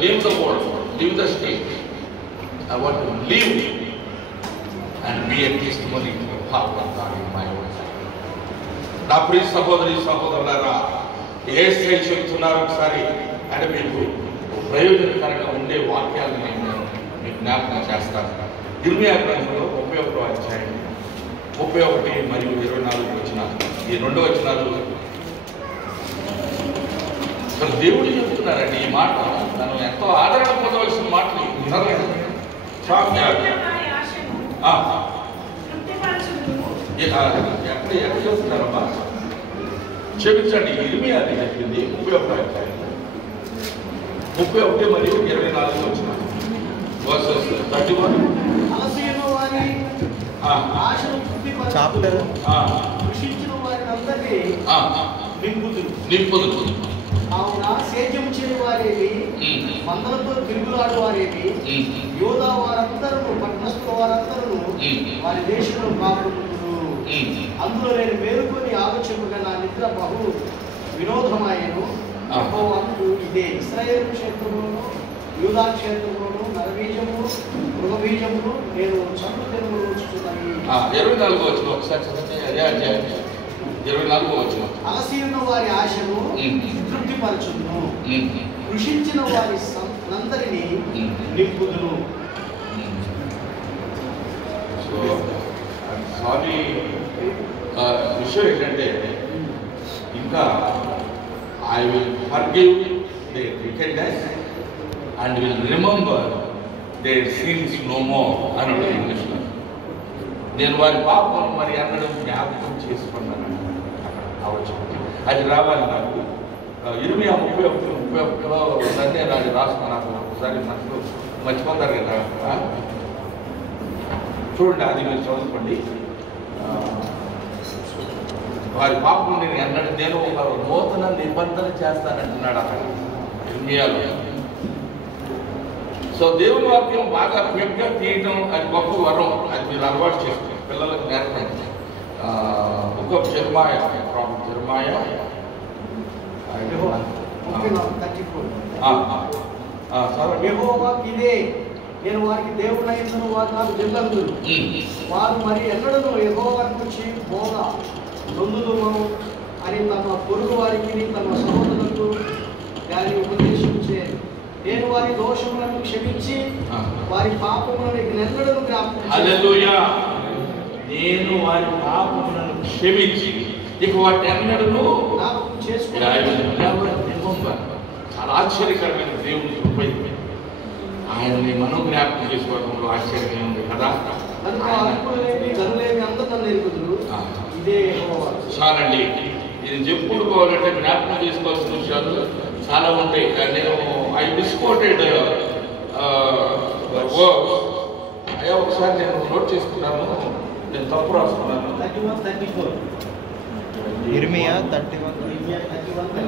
leave the world, leave the stage. I want to live and be a testimony to the power of God in my own life. నా ప్రియ సహోదరి సహోదరులారా, యేసయ్య చెప్తున్నారు ఒకసారి, అంటే మీకు ప్రయోజనకరంగా ఉండే వాక్యాలను నేను మీకు జ్ఞాపకం చేస్తాను. ఇర్మియా గ్రంథంలో 31వ అధ్యాయం 31 మరియు 24 వచనాలు, ఈ 2 వచనాలు అసలు దేవుడు చెప్తున్నారండి. ఈ మాట తను ఎంతో ఆదరణ పొందవలసిన మాటలు. ఎక్కడ చెప్తున్నారమ్మా? క్షమించండి, ఇర్మియా అని చెప్పింది 31వ అధ్యాయం 31 మరియు 24 వచనాలు. వర్సెస్ 31. నింపుదురు. కావున సేద్యం చేయని వారేమి, మందలతో తిరుగులాడు వారేమి, యోధా వారందరూ, పట్టణస్థుల వారందరూ వారి దేశంలో కాపుకుంటున్నారు. అందులో నేను మేలుకొని ఆలోచింపగా నా నిద్ర బహు వినోదమాయను. అంటూ ఇదే ఇశ్రాయేలు క్షేత్రంలోను యూదా క్షేత్రంలోను నరబీజము మృగబీజమును నేను చంపు తెరువు ఉంచుతున్నాయి. 24 వచ్చిన ఒకసారి అదే అధ్యాయం 24 వచ్చిన. అలసిన వారి ఆశను తృప్తిపరచును, కృషించిన వారి నందరిని నింపుదును. సో స్వామి విషయం ఏంటంటే, ఇంకా I will forgive their wickedness and will remember their sins no more అని ఉంటుంది ఇంగ్లీష్లో. నేను వారి పాపం మరి అన్నడు జ్ఞాపకం చేసుకున్నాను. అది రావాలి నాకు. 31 సందే రాజు రాసుకున్నాను. ఒకసారి మనసు మర్చిపోతారు కదా. చూడండి, అది మీరు చదువుకోండి. వారి పాపం నేను అన్నట్టు నేను ఒక నూతన నిబంధన చేస్తానంటున్నాడు అక్కడ ఇర్మియాలో. సో దేవుని వాక్యం బాగా క్విక్గా తీయటం అది గొప్ప వరం. అది మీరు అలవాటు చేస్తారు, పిల్లలకు నేర్పండి. బుక్ ఆఫ్ జెర్మాయా, ప్రాఫెట్ జెర్మాయా యెహోవా ఇదే, నేను వారికి దేవుడైనను వారు నాకు జల్లందులు. వారు మరి ఎన్నడూ యెహోవాను గురించి బోధ నొందుదును అని తమ పొరుగు వారికి తమ సహోదరులకు దాన్ని ఉపదేశించే. నేను వారి దోషములను క్షమించి వారి పాపములను ఎన్నడూ జ్ఞాపకం. హల్లెలూయా. నేను వారి పాపములను క్షమించి ఇక వాటి ఎన్నడూ చాలా ఆశ్చర్యకరమైన దేవుని కృప. ఆయన్ని మనం జ్ఞాపకం చేసుకోవడంలో ఆశ్చర్యం ఉంది కదా. చాలండి, ఇది చెప్పుకోవాలంటే జ్ఞాపకం చేసుకోవాల్సిన విషయాలు చాలా ఉంటాయి. నేను ఐ మిస్కోటెడ్ అయ్యా ఒకసారి నేను నోట్ చేసుకున్నాను, నేను తప్పు రాసుకున్నాను. 31:34 ఇర్మియా 31:34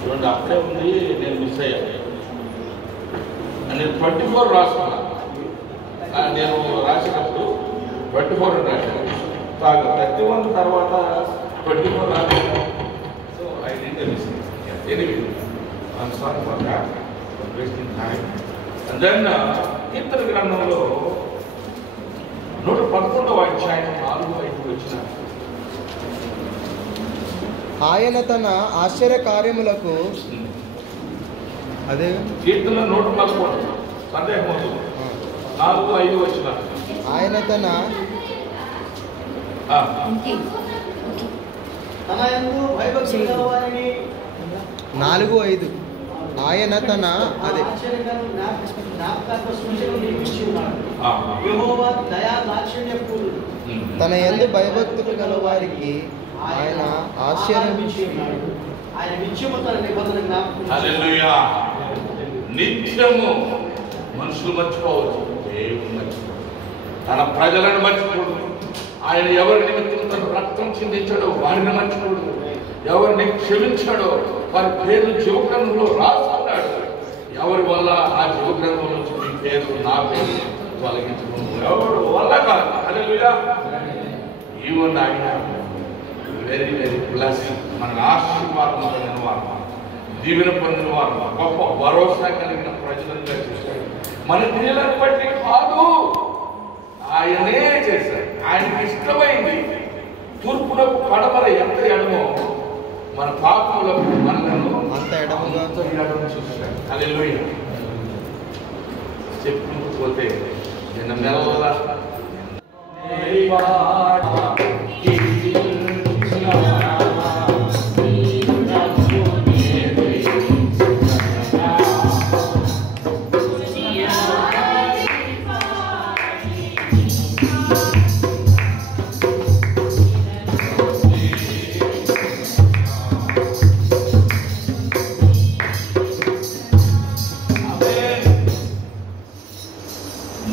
చూడండి, అక్కడే ఉంది, నేను మిస్ అయ్యాను. నేను 24 రాసుకున్నాను. నేను రాసినప్పుడు 24 రాశాను. 31 తర్వాత 24 రాశాను. So I did miss. Anyway I'm sorry for that, wasting time. And then కీర్తన గ్రంథంలో 111వ అధ్యాయం 4-5 వచ్చిన ఆయన తన ఆశ్చర్య కార్యములకు అదే కీర్తన 111 సందేహం 4-5 వచ్చిన ఆయన తన యందు భయభక్తి గలవారిని 4-5 ఆయన తన అదే తన యందు భయభక్తులు గల వారికి ఆయన ఆశ్చర్యం. హల్లెలూయా. నిత్యము మనుషులు మర్చిపోవచ్చు, దేవుడు మర్చిపోవచ్చు. తన ప్రజలను మర్చిపోడు. ఆయన ఎవరి నిమిత్తం తన రక్తం చిందించాడో వారిని మర్చిపోడు. ఎవరిని క్షమించాడో వారి పేరు జీవగ్రంథంలో రాసుకున్నాడు. ఎవరి వల్ల ఆ జీవగ్రంథం నుంచి నీ పేరు నా పేరు తొలగించుకున్నాడు ఎవరు వల్ల కాదు. హల్లెలూయా. ఈవెన్ ఆయన వెరీ వెరీ ప్లస్ మన ఆశీర్వాదం పొందిన వారు, దీవెన పొందిన వారు, గొప్ప భరోసా కలిగిన ప్రజలంగా చేశాడు. మన క్రియలను బట్టి కాదు, ఆయనే చేశాడు. ఆయనకి ఇష్టమైంది. తూర్పులకు పడమర ఎంత ఎడమో మన పాపములకు మనలను అంత ఎడముగా చూశాడు. హల్లెలూయా. చెప్పుకోతే నిన్న మెల్ల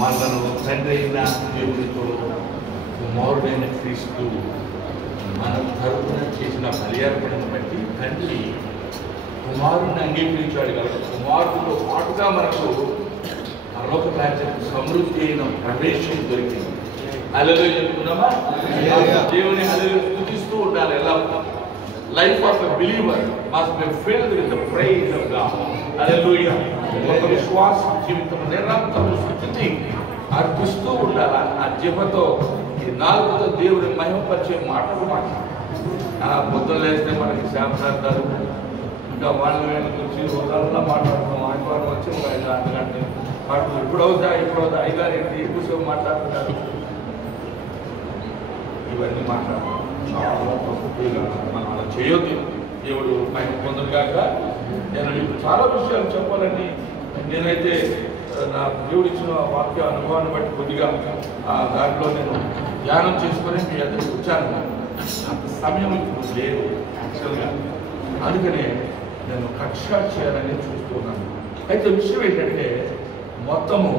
మనను తండ్రి అయిన దేవునితో కుమారుడైన క్రీస్తు మన తరపున చేసిన బలియార్పణను బట్టి తండ్రి కుమారుడిని అంగీకరించాడు కాబట్టి కుమారుడితో పాటుగా మనకు పరలోక రాజ్యం సమృద్ధి అయిన ప్రవేశం దొరికింది. హల్లెలూయా చెప్తున్నామా? దేవుని హల్లెలూయా స్తుతిస్తూ ఉండాలి. ఎలా life of a believer must be filled with the praise of God. Hallelujah. ఒక విశ్వాస జీవితం నిరంతరం స్తుతి అర్పిస్తూ ఉండాలి. ఆ జీవతో ఈ నాలుగుతో దేవుని మహిమపరిచే మాటలు పొద్దున లేస్తే మనకి శాపనార్థాలు ఇంకా వాళ్ళ వేళ గురించి రోజుల్లో మాట్లాడుతున్నాం. ఆదివారం వచ్చి ఒక 5 గంటలు పాటలు ఇప్పుడవుతా 5 ఏంటి ఎక్కువసేపు మాట్లాడుతున్నారు. ఇవన్నీ మాట్లాడుతున్నాం. చాలా తప్పుగా మనం అలా చేయొద్దు. దేవుడు మహిమ పొందును కాక. నేను మీకు చాలా విషయాలు చెప్పాలని నేనైతే నా దేవుడు ఇచ్చిన వాక్య అనుభవాన్ని బట్టి కొద్దిగా దాంట్లో నేను ధ్యానం చేసుకొని మీ అందరికి వచ్చాను. అంత సమయం ఇప్పుడు లేదు యాక్చువల్గా. అందుకనే నేను కక్ష చేయాలని చూస్తున్నాను. అయితే విషయం ఏంటంటే మొత్తము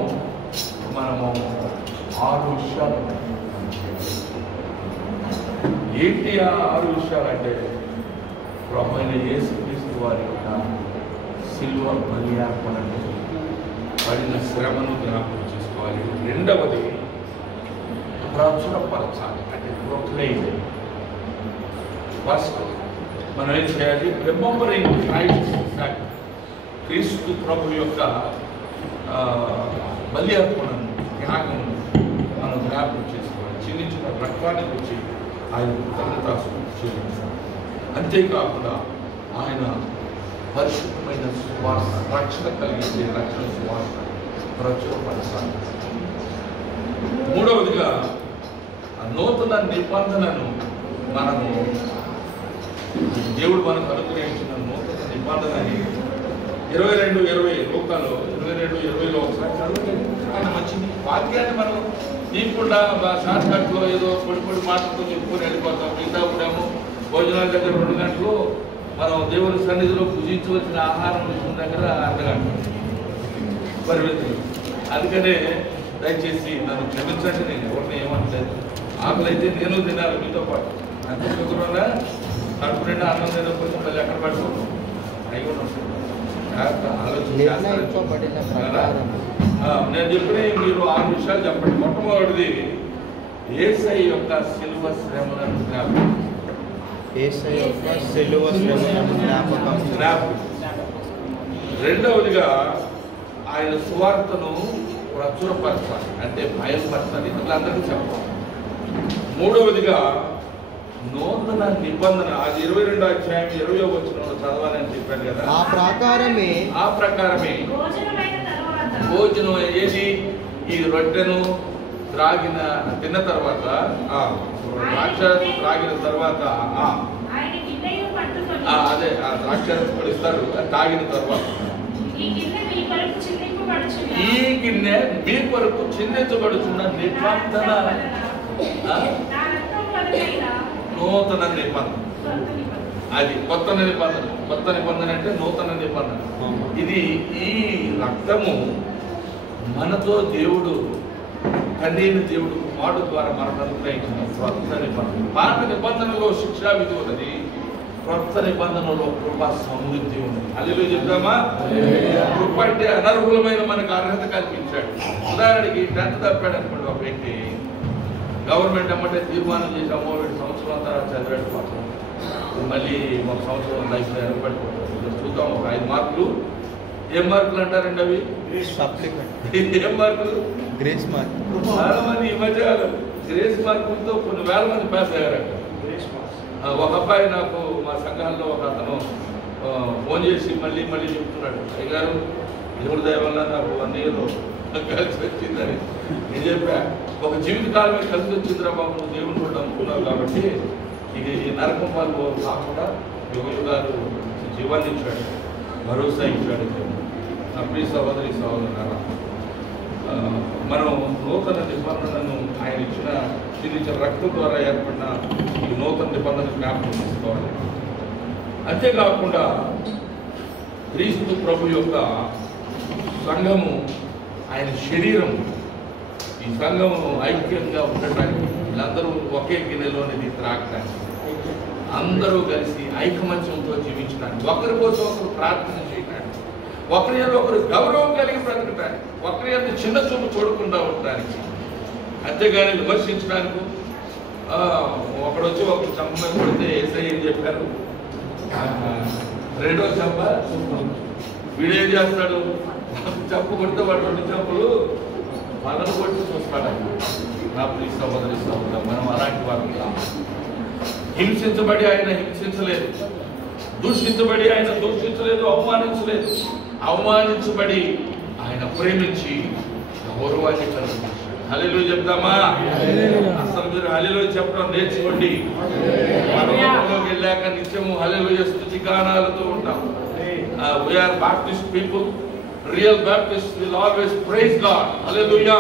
మనము 6 విషయాలు. ఏంటి ఆ 6 విషయాలు అంటే ప్రభువైన యేసుక్రీస్తు వారి యొక్క సిలువ బలియార్పణను పడిన శ్రమను జ్ఞాపకం చేసుకోవాలి. రెండవది ప్రచురపరచాలి అంటే ప్రొక్లెయిమ్. ఫస్ట్ మనం ఏం చేయాలి? రిమెంబరింగ్ క్రైస్ట్ క్రీస్తు ప్రభు యొక్క బలియార్పణను త్యాగం మనం జ్ఞాపకం చేసుకోవాలి. చిందించిన రక్తాన్ని గురించి ఆయన కృతజ్ఞతాస్తుతులు చెల్లించాలి. అంతేకాకుండా ఆయన పరిశుద్ధమైన సువాస రక్షణ కలిగించే రక్షణ సువాస ప్రచురపరచాలి. మూడవదిగా నూతన నిబంధనను మనము దేవుడు మనకు అనుగ్రహించిన నూతన నిబంధనని 22:20 లోకాలు 22:20లో ఒకసారి చదువుతుంది. ఆయన మంచిది వాక్యాన్ని మనం తీయకుండా షార్ట్ కట్లో ఏదో పొడి మాటలతో చెప్పుకొని వెళ్ళిపోతాం. మిగతా ఉన్నాము భోజనాల దగ్గర 2 గంటలు, మనం దేవుని సన్నిధిలో పూజించవలసిన ఆహారం విషయం దగ్గర 1 గంట పరిమితులు. అందుకనే దయచేసి నన్ను క్షమించండి. నేను ఎవరిని ఏమనలేదు. ఆకలి అయితే నేను తినాలి మీతో పాటు. అంతే కుదరదా? కడుపు నిండా అన్నం తినకపోతే మళ్ళీ ఎక్కడ పడుతున్నాం అయి కూడా నిర్ణయింపబడిన ప్రకారం నేను చెప్పిన మీరు 6 విషయాలు చెప్పండి. మొట్టమొదటిది యేసయ్య యొక్క సిలువ శ్రమలను జ్ఞాపకం. యేసయ్య యొక్క సిలువ శ్రమలను జ్ఞాపకం. రెండవదిగా ఆయన సువార్తను ప్రచురపరచాలి అంటే బయలుపరచాలి, ఇతరులందరికీ చెప్పాలి. మూడవదిగా నూతన నిబంధన, అది 22వ అధ్యాయం 20వ వచనంలో చదవాలని చెప్పాను కదా. ఆ ప్రకారమే భోజనం ఏది? ఈ రొట్టెను తిన్న తర్వాత ద్రాక్షారసం త్రాగిన తర్వాత అదే ఆ ద్రాక్షారసం పడిస్తారు. తాగిన తర్వాత ఈ గిన్నె మీ కొరకు చిందించబడుతున్న నిబంధన, నూతన నిబంధన. అది కొత్త నిబంధన. కొత్త నిబంధన అంటే నూతన నిబంధన. ఇది ఈ రక్తము మనతో దేవుడు తండ్రిని దేవుడు కుమారుడు ద్వారా మనకు అనుగ్రహించిన క్రొత్త నిబంధన. పాత నిబంధనలో శిక్షా విధి ఉన్నది, క్రొత్త నిబంధనలో కృపా సమృద్ధి ఉంది. హల్లెలూయా చెప్తామా? కృప అంటే అనర్హులమైన మనకు అర్హత కల్పించాడు. ఉదాహరణకి 10th తప్పాడు అనుకోండి ఒక వ్యక్తి, గవర్నమెంట్ అమ్మంటే తీర్మానం చేసి అమ్మో 2 సంవత్సరాల తర్వాత చదివాడు పాపం, మళ్ళీ ఒక సంవత్సరం లైఫ్లో ఎరగబడిపోతాడు. చూద్దాం ఒక 5 మార్కులు. ఏం మార్కులు అంటారండి అవి? ఏం మార్కులు? Grace mark. చాలా మంది ఈ మధ్య గ్రేస్ మార్కులతో కొన్ని వేల మంది పాస్ అయ్యారంట. ఒక అబ్బాయి నాకు మా సంఘాల్లో ఒక అతను ఫోన్ చేసి మళ్ళీ చెప్తున్నాడు, అయ్యగారు దేవుడి దయ వల్ల నాకు 1 year కలిసి వచ్చిందని. నేను చెప్పా, ఒక జీవితకాలమే కలిసి వచ్చిందిరా బాబు, నువ్వు దేవుని కూడా నమ్ముకున్నావు కాబట్టి ఇక ఈ నరకం వాళ్ళు కాకుండా యుగాలు జీవాన్ని ఇచ్చాడు, భరోసా ఇచ్చాడు. నా ప్రియ సహోదరి సహోదరులారా, మనం నూతన నిబంధనను ఆయన ఇచ్చిన రక్తం ద్వారా ఏర్పడిన ఈ నూతన నిబంధన జ్ఞాపకం చేసుకోవాలి. అంతేకాకుండా క్రీస్తు ప్రభు యొక్క సంఘము ఆయన శరీరం, ఈ సంఘము ఐక్యంగా ఉండటానికి, వీళ్ళందరూ ఒకే గిన్నెలోనిది త్రాగటానికి, అందరూ కలిసి ఐకమత్యంతో జీవించడానికి, ఒకరి కోసం ఒకరు ప్రార్థన చేయడానికి, ఒకరి మీద ఒకరు గౌరవం కలిగి బ్రతకడానికి, ఒకరి మీద చిన్న చూపు చూడకుండా ఉండడానికి, అంతేగాని విమర్శించడానికి. ఒకడు వచ్చి ఒకరు చంప కొడితే ఏసై ఏం చెప్పారు, 2వ చంప వీడేం చేస్తాడు, చంపు కొడితే వాడు 2 చంపులు వాళ్ళను కొట్టి చూస్తాడు. నా ప్రియ సహోదరి సహోదరులు, మనం అలాంటి వారు. హింసించబడి ఆయన హింసించలేదు, దూషించబడి ఆయన దూషించలేదు, అవమానించబడి ఆయన ప్రేమించి గౌరవాన్ని కలుగుతాడు. హల్లెలూయా చెప్తామా? అసలు మీరు హల్లెలూయా చెప్పడం నేర్చుకోండి. పరలోకంలోకి వెళ్ళాక నిత్యము హల్లెలూయా స్తుతి గానాలతో ఉంటాం. We're Baptist people. Real Baptist will always praise God. Hallelujah.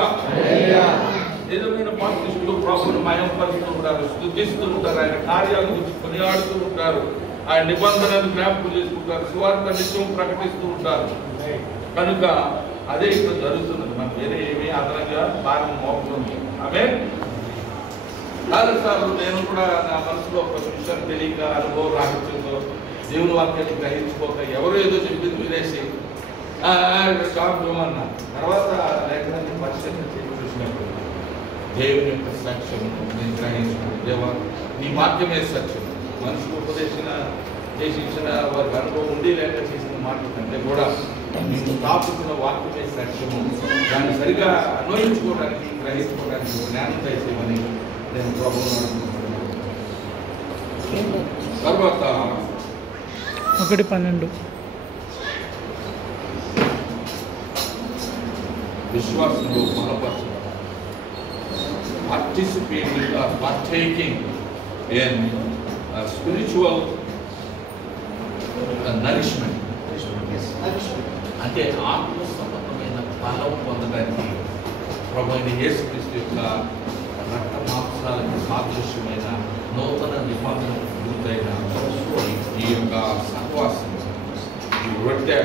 నిజమైన బాప్టిస్టులు ప్రభువును మహిమపరుస్తూ ఉంటారు, స్తుతిస్తూ ఉంటారు, ఆయన కార్యాల గురించి కొనియాడుతూ ఉంటారు, ఆయన నిబంధనలు జ్ఞాపకం చేసుకుంటారు, సువార్త నిత్యం ప్రకటిస్తూ ఉంటారు. కనుక అదే ఇప్పుడు జరుగుతున్నది. మనకు వేరే ఏమీ అదనంగా భారం మోపుతుంది. ఆమేన్. చాలాసార్లు నేను కూడా నా మనసులో ఒక విషయం తెలియక, అనుభవం రాహిత్యంలో, దేవుని వాక్యాన్ని గ్రహించుకోక ఎవరో ఏదో చెప్పింది వినేసి అన్నా. తర్వాత లేఖనాన్ని పరిశీలన చేసి చూసినప్పుడు దేవుని యొక్క సాక్ష్యం నేను గ్రహించుకున్నాను. దేవా, నీ వాక్యమే సత్యం. మనుషులు ఉపదేశించిన చేసిన వారి అనుభవం ఉండి లేక చేసిన మాటల కంటే కూడా నీకు స్థాపించిన వాక్యమే సత్యము. దాన్ని సరిగా అన్వయించుకోవడానికి, గ్రహించుకోవడానికి జ్ఞానం దయచేయమని నేను ప్రభువును తర్వాత 1:12 విశ్వాసంలో బలపరచడం, participating or partaking in spiritual nourishment, అంటే ఆత్మ సంబంధమైన బలం పొందడానికి ప్రభు అయిన యేసుక్రీస్తు యొక్క రక్త మాంసాలకు సాదృశ్యమైన నూతన నిబంధన పూర్తయిన ఈ యొక్క సహవాసం, ఈ రొట్టె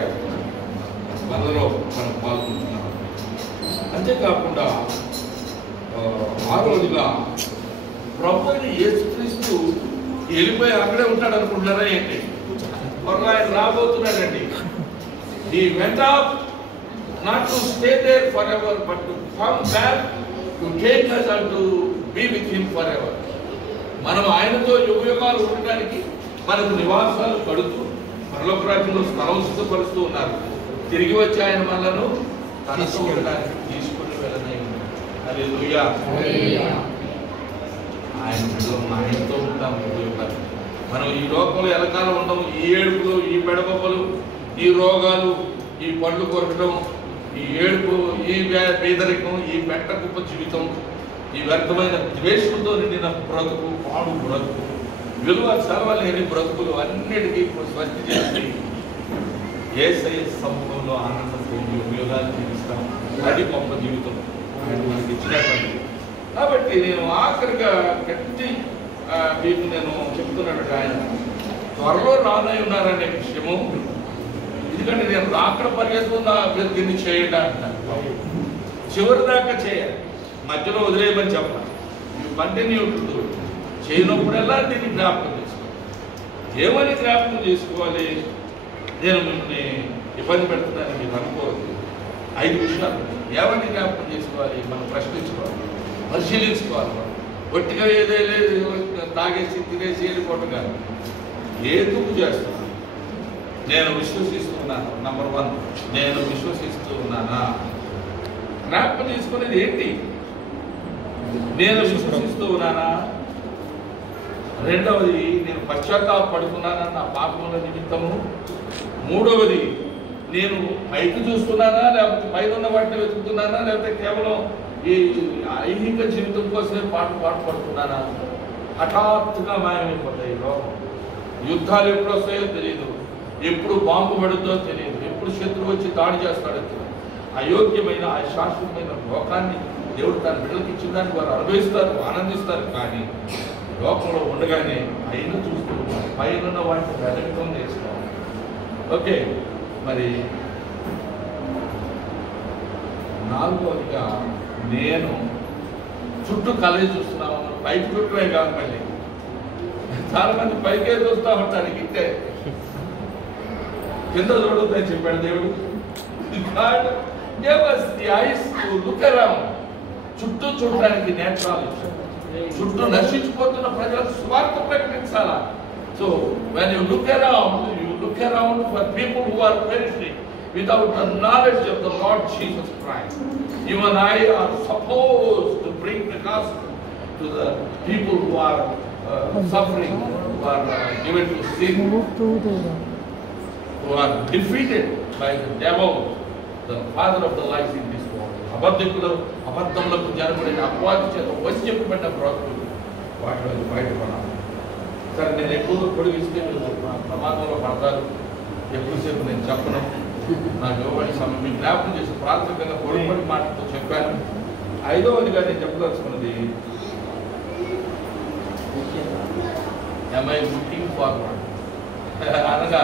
మనలో మనం పాల్గొంటున్నాం. అంతేకాకుండా 6వదిగా ప్రభు అయిన యేసుక్రీస్తు వెళ్ళిపోయి అక్కడే ఉంటాడు అనుకుంటున్నారా ఏంటి? మరలా ఆయన రాబోతున్నాడండి. He went up not to stay there forever, but to come back to take us and to be with him forever. మనం ఆయనతో యుగయుగాలు ఉండడానికి మనకు నివాసాలు కడుతూ పరలోక రాజ్యంలో స్థలం సిద్ధపరుస్తూ ఉన్నారు. తిరిగి వచ్చి ఆయన మనలను తనతో ఉండడానికి తీసుకుని వెళ్ళనై ఉన్నారు. హల్లెలూయా. ఆయనతో ఉంటాం యుగయుగాలు. మనం ఈ లోకంలో ఎలకాలం ఉండము. ఈ ఏడుపులు, ఈ పెడబొబ్బలు, ఈ రోగాలు, ఈ పళ్ళు కొరకడం, ఈ ఏడుపు, ఈ పేదరికం, ఈ పెట్ట కుప్ప జీవితం, ఈ వ్యర్థమైన ద్వేషంతో నిండిన బ్రతుకు, పాడు బ్రతుకు, విలువ చదవలేని బ్రతుకులు అన్నిటికీ స్వస్తి చేసి యేసయ్య సమూహంలో ఆనందంతో ఉపయోగాలు జీవిస్తాం. అది గొప్ప జీవితం ఆయన మనకి ఇచ్చినటువంటి. కాబట్టి నేను ఆఖరిగా గట్టి మీకు నేను చెప్తున్నాను, ఆయన త్వరలో రానై ఉన్నారనే విషయము. ఎందుకంటే నేను రాకడ పరిగెత్తున్నా దీన్ని చేయండి అంటాను. చివరి దాకా చేయాలి. మధ్యలో వదిలేయమని చెప్పాలి. You continue to do. చేయనప్పుడల్లా దీన్ని జ్ఞాపకం చేసుకోవాలి. ఏమని జ్ఞాపకం చేసుకోవాలి? నేను మిమ్మల్ని ఇబ్బంది పెడుతున్నానని మీకు అనుకోవద్దు. 5 విషయాలు ఏమని జ్ఞాపకం చేసుకోవాలి? మనం ప్రశ్నించుకోవాలి, పరిశీలించుకోవాలి. ఒట్టిగా ఏదైనా తాగేసి తినేసి వెళ్ళిపోవటం కాదు. ఎందుకు చేస్తున్నాను? నేను విశ్వసిస్తున్నాను. నంబర్ 1, నేను విశ్వసిస్తూ ఉన్నానా? జ్ఞాపకం చేసుకునేది ఏంటి? నేను విశ్వసిస్తూ ఉన్నానా? రెండవది, నేను పశ్చాత్తాపడుతున్నానా నా పాపముల నిమిత్తము? మూడవది, నేను పైకి చూస్తున్నానా లేకపోతే పైన ఉన్న వాటిని వెతుకుతున్నానా లేకపోతే కేవలం ఈ ఐహిక జీవితం కోసమే పాటుపడుతున్నానా? హఠాత్తుగా మాయమైపోతాయి లోకం. యుద్ధాలు ఎప్పుడు వస్తాయో తెలియదు, ఎప్పుడు బాంబు పడుతుందో తెలియదు, ఎప్పుడు శత్రువు వచ్చి దాడి చేస్తాడో తెలియదు. అయోగ్యమైన అశాశ్వతమైన లోకాన్ని దేవుడు తన బిడ్డలకు ఇచ్చిన దాన్ని వారు అనుభవిస్తారు, ఆనందిస్తారు. కానీ లోకంలో ఉండగానే పైన చూస్తూ పైన వాటిని వెతకడం నేర్చుకోవాలి. ఓకే, మరి 4వదిగా నేను చుట్టూ కలిసి చూస్తున్నాము. పైకి చుట్టూ కాదు, మళ్ళీ చాలా మంది పైకే చూస్తూ ఉంటారు, గిట్టే కింద చూడొద్దని చెప్పాడు దేవుడు. God gave us the eyes to look around. చుట్టూ చూడడానికి నేత్రాలు ఇచ్చాడు. చుట్టూ నశించిపోతున్న ప్రజలకు స్వార్థ ప్రకటించాలా. So when you look around for people who are perishing without the knowledge of the Lord Jesus Christ. You and I are supposed to bring the gospel to the people who are suffering, who are given to sin, who are defeated by the devil, the father of the lies in this world. అబద్ధములకు జరగబడిన అపవాది చేత వశ్యపడిన బ్రతుకులు వాటిలో బయటపడాలి. సరే, నేను ఎక్కువ పొడిగిస్తే ప్రమాదంలో పడతారు. ఎక్కువసేపు నేను చెప్పను. నాకు ఇవ్వబడి సమయం మీకు జ్ఞాపకం చేసి ప్రాథమికంగా పొడిపడి మాటతో చెప్పాను. 5వదిగా నేను చెప్పదలుచుకున్నది, am I looking forward? అనగా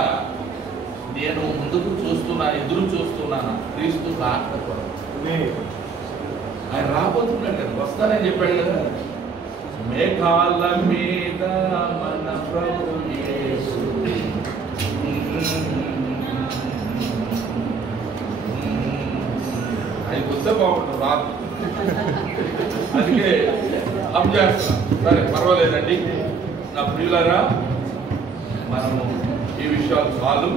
నేను ముందుకు చూస్తున్నాను, ఎదురు చూస్తున్నాను క్రీస్తు రాకడ కొరకు. ఆయన రాబోతున్నాడు కదా, వస్తానని చెప్పాడు కదా. మేఘాల మీద మన ప్రభు యేసు, ఆయన వస్తే బాగుంటుంది, రాదు. అందుకే అప్ చేస్తున్నాం. సరే, పర్వాలేదండి నా ప్రియులారా. మనము ఈ విషయాలు చాలు.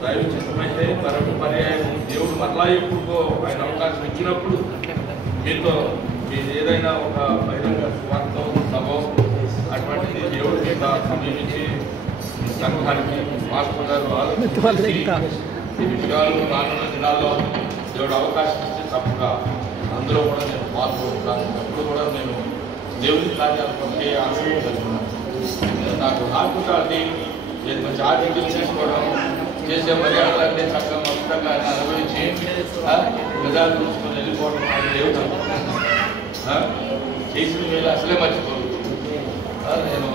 దైవ చిత్తమైతే మరొక పర్యాయం దేవుడు మరలా ఎప్పుడుకో ఆయన అవకాశం ఇచ్చినప్పుడు మీతో మీరు ఏదైనా ఒక బహిరంగ స్వార్థ సభ అటువంటిది దేవుడి మీద సమయం ఇచ్చి ఈ సంఘానికి మాస్టర్ గారు ఆలోచించి ఈ విషయాలు రానున్న దినాల్లో దేవుడు అవకాశం ఇస్తే తప్పగా అందులో కూడా నేను పాల్గొంటాను. అప్పుడు కూడా నేను దేవుని కార్యాలు పొందే ఆశిస్తున్నాను. నాకు హాస్పిటాలిటీ లేదు, మంచి ఆరోగ్యం చేసుకోవడం, చేసే మర్యాదలన్నీ చక్కగా మొత్తంగా అనుభవించి గదాలు చూసుకొని వెళ్ళిపోవడం దేవుడు చేసిన వేలు అసలే మర్చిపోదు. నేను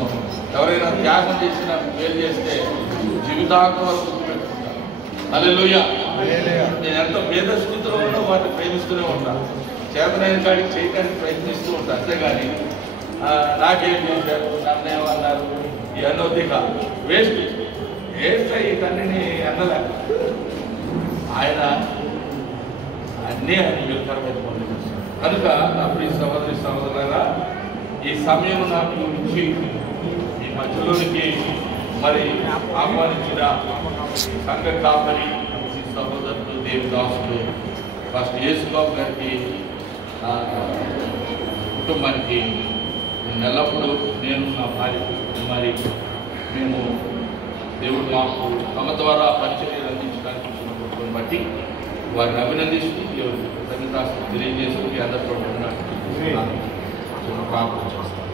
ఎవరైనా త్యాగం చేసిన వేలు చేస్తే జీవితాంతం వరకు గుర్తుపెట్టుకుంటాను. హల్లెలూయా. నేను ఎంత పేద స్థితిలో ఉన్నా వాటిని ప్రేమిస్తూనే ఉంటాను. చేతనైన కాడికి చేయడానికి ప్రయత్నిస్తూ ఉంటాను. అంతేగాని నాకేం చేశారు, నన్నేమన్నారు, ఈ అనోధిక వేస్ట్ ఈ తండ్రిని అన్నలే. ఆయన అన్నీ ఆయన యుద్ధకరమైన పనులు చేశారు. కనుక నా ప్రియ సహోదరి సహోదరులారా, ఈ సమయం నాకు ఇచ్చి ఈ మధ్యలోనికి మరి ఆహ్వానించిన సంఘ కాపరి సహోదరులు దేవదాసులు ఫస్ట్ యేసుబాబు గారికి కుటుంబానికి ఎల్లప్పుడూ నేను నా భార్య కుమారి మేము దేవుడు మాకు తమ ద్వారా పరిచర్యలు అందించడానికి ఇచ్చినటువంటి బట్టి వారిని అభినందిస్తూ దేవుడికి కృతజ్ఞతాస్తుతులు తెలియజేస్తూ మీ అందరితో ప్రార్థన చేస్తాను.